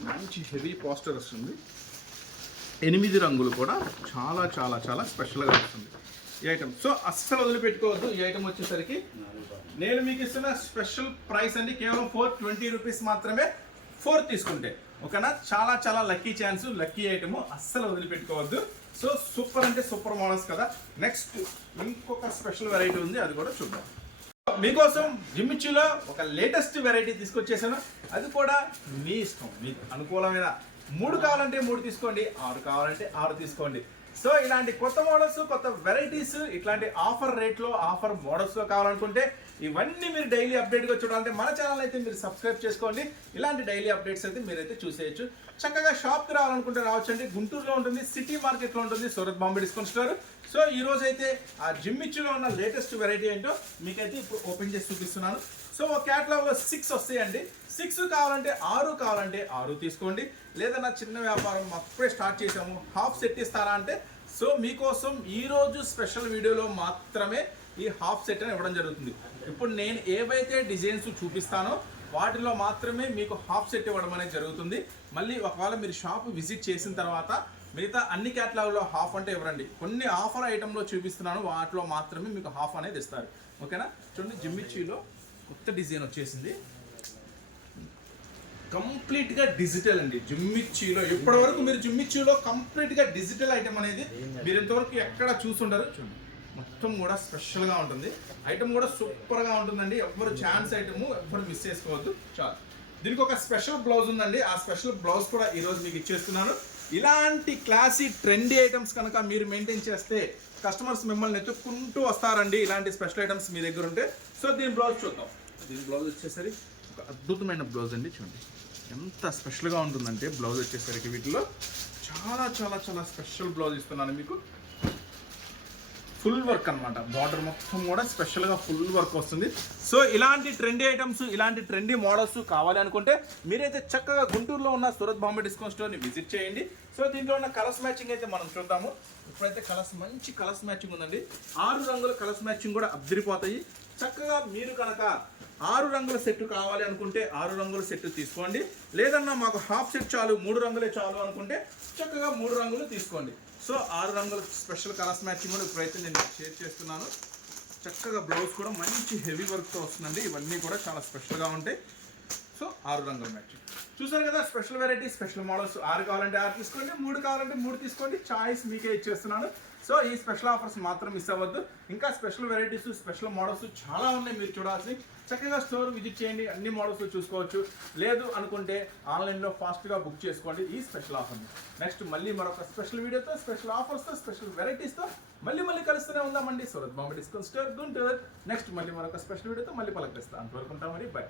మంచి హెవీ పోస్టర్ వస్తుంది. 8 రంగులు కూడా చాలా చాలా చాలా స్పెషల్గా వస్తుంది ఈ ఐటమ్. సో అస్సలు వదిలిపెట్టుకోవద్దు. ఈ ఐటమ్ వచ్చేసరికి నేను మీకు ఇస్తున్న స్పెషల్ ప్రైస్ అండి. కేవలం 420 రూపీస్ మాత్రమే. 4 తీసుకుంటే ఓకేనా. చాలా చాలా లక్కీ ఛాన్స్, లక్కీ ఐటమ్. అస్సలు వదిలిపెట్టుకోవద్దు. సో సూపర్ అంటే సూపర్ మోడల్స్ కదా. నెక్స్ట్ ఇంకొక స్పెషల్ వెరైటీ ఉంది, అది కూడా చూద్దాం. మీకోసం జిమ్మిచ్చులో ఒక లేటెస్ట్ వెరైటీ తీసుకొచ్చేసాను. అది కూడా మీ ఇష్టం, మీకు అనుకూలమైన 3 కావాలంటే 3 తీసుకోండి, 6 కావాలంటే 6 తీసుకోండి. సో ఇలాంటి కొత్త మోడల్స్, కొత్త వెరైటీస్, ఇట్లాంటి ఆఫర్ రేట్లో, ఆఫర్ మోడల్స్లో కావాలనుకుంటే ఇవన్నీ మీరు డైలీ అప్డేట్గా చూడాలంటే మన ఛానల్ అయితే మీరు సబ్స్క్రైబ్ చేసుకోండి. ఇలాంటి డైలీ అప్డేట్స్ అయితే మీరైతే చూసేయచ్చు. చక్కగా షాప్కి రావాలనుకుంటే రావచ్చండి. గుంటూరులో ఉంటుంది, సిటీ మార్కెట్లో ఉంటుంది, Surat Bombay discount store. So ఈరోజు అయితే ఆ జిమ్మిచ్చులో ఉన్న లేటెస్ట్ వెరైటీ ఏంటో మీకైతే ఇప్పుడు ఓపెన్ చేసి చూపిస్తున్నాను. సో ఒక క్యాటలాగ్లో 6 వస్తాయండి. 6 కావాలంటే 6 కావాలంటే 6 తీసుకోండి. లేదా నా చిన్న వ్యాపారం అప్పుడే స్టార్ట్ చేసాము, హాఫ్ సెట్ ఇస్తారా అంటే, సో మీకోసం ఈరోజు స్పెషల్ వీడియోలో మాత్రమే ఈ హాఫ్ సెట్ అని ఇవ్వడం జరుగుతుంది. ఇప్పుడు నేను ఏవైతే డిజైన్స్ చూపిస్తానో వాటిలో మాత్రమే మీకు హాఫ్ సెట్ ఇవ్వడం అనేది జరుగుతుంది. మళ్ళీ ఒకవేళ మీరు షాప్ విజిట్ చేసిన తర్వాత మిగతా అన్ని క్యాటలాగ్లో హాఫ్ అంటే ఇవ్వరండి. కొన్ని ఆఫర్ ఐటెంలో చూపిస్తున్నాను, వాటిలో మాత్రమే మీకు హాఫ్ అనేది ఇస్తారు. ఓకేనా. చూడండి, జిమ్మిచ్చీలో కొత్త డిజైన్ వచ్చేసింది. కంప్లీట్గా డిజిటల్ అండి జిమ్మిచ్చీలో. ఇప్పటి వరకు మీరు జిమ్మిచ్చీలో కంప్లీట్గా డిజిటల్ ఐటమ్ అనేది మీరు ఇంతవరకు ఎక్కడ చూసుంటారు. చూడండి, మొత్తం కూడా స్పెషల్గా ఉంటుంది. ఐటమ్ కూడా సూపర్గా ఉంటుందండి. ఎవరు ఛాన్స్ ఐటమ్ ఎవరు మిస్ చేసుకోవద్దు. చాలు. దీనికి ఒక స్పెషల్ బ్లౌజ్ ఉందండి. ఆ స్పెషల్ బ్లౌజ్ కూడా ఈరోజు మీకు ఇచ్చేస్తున్నాను. ఇలాంటి క్లాసీ ట్రెండీ ఐటమ్స్ కనుక మీరు మెయింటైన్ చేస్తే కస్టమర్స్ మిమ్మల్ని ఎత్తుక్కుంటూ వస్తారండి. ఇలాంటి స్పెషల్ ఐటమ్స్ మీ దగ్గర ఉంటే. సో దీని బ్లౌజ్ చూద్దాం. దీని బ్లౌజ్ వచ్చేసరికి ఒక అద్భుతమైన బ్లౌజ్ అండి. చూడండి ఎంత స్పెషల్గా ఉంటుందంటే బ్లౌజ్ వచ్చేసరికి వీటిలో చాలా చాలా చాలా స్పెషల్ బ్లౌజ్ ఇస్తున్నాను మీకు. ఫుల్ వర్క్ అనమాట, బార్డర్ మొత్తం కూడా స్పెషల్గా ఫుల్ వర్క్ వస్తుంది. సో ఇలాంటి ట్రెండీ ఐటమ్స్, ఇలాంటి ట్రెండీ మోడల్స్ కావాలి అనుకుంటే మీరైతే చక్కగా గుంటూరులో ఉన్న సూరత్ బాంబే డిస్కౌంట్ స్టోర్ని విజిట్ చేయండి. సో దీంట్లో ఉన్న కలర్స్ మ్యాచింగ్ అయితే మనం చూద్దాము. ఇప్పుడైతే కలర్స్ మంచి కలర్స్ మ్యాచింగ్ ఉందండి. 6 రంగుల కలర్స్ మ్యాచింగ్ కూడా అద్దరిపోతాయి. చక్కగా మీరు కనుక 6 రంగుల సెట్ కావాలి అనుకుంటే 6 రంగుల సెట్ తీసుకోండి. లేదన్నా మాకు హాఫ్ సెట్ చాలు, 3 రంగులే చాలు అనుకుంటే చక్కగా 3 రంగులు తీసుకోండి. సో 6 రంగుల స్పెషల్ కలర్స్ మ్యాచింగ్ కూడా ఇప్పుడైతే నేను షేర్ చేస్తున్నాను. చక్కగా బ్లౌజ్ కూడా మంచి హెవీ వర్క్తో వస్తుందండి. ఇవన్నీ కూడా చాలా స్పెషల్గా ఉంటాయి. సో 6 రంగుల మ్యాచింగ్ చూసారు కదా. స్పెషల్ వెరైటీ, స్పెషల్ మోడల్స్ 6 కావాలంటే 6 తీసుకోండి, 3 కావాలంటే 3 తీసుకోండి. చాయిస్ మీకే ఇచ్చేస్తున్నాను. సో ఈ స్పెషల్ ఆఫర్స్ మాత్రం మిస్ అవ్వద్దు. ఇంకా స్పెషల్ వెరైటీస్, స్పెషల్ మోడల్స్ చాలా ఉన్నాయి మీరు చూడాల్సి. చక్కగా స్టోర్ విజిట్ చేయండి, అన్ని మోడల్స్ చూసుకోవచ్చు. లేదు అనుకుంటే ఆన్లైన్లో ఫాస్ట్గా బుక్ చేసుకోండి ఈ స్పెషల్ ఆఫర్ని. నెక్స్ట్ మళ్ళీ మరొక స్పెషల్ వీడియోతో, స్పెషల్ ఆఫర్స్తో, స్పెషల్ వెరైటీస్తో మళ్ళీ కలుస్తూనే ఉందామండి. Surat Bombay discount store Guntur. Next మళ్ళీ మరొక స్పెషల్ వీడియోతో మళ్ళీ పలకరిస్తాను. అంతవరకు ఉంటాం మరి. బై.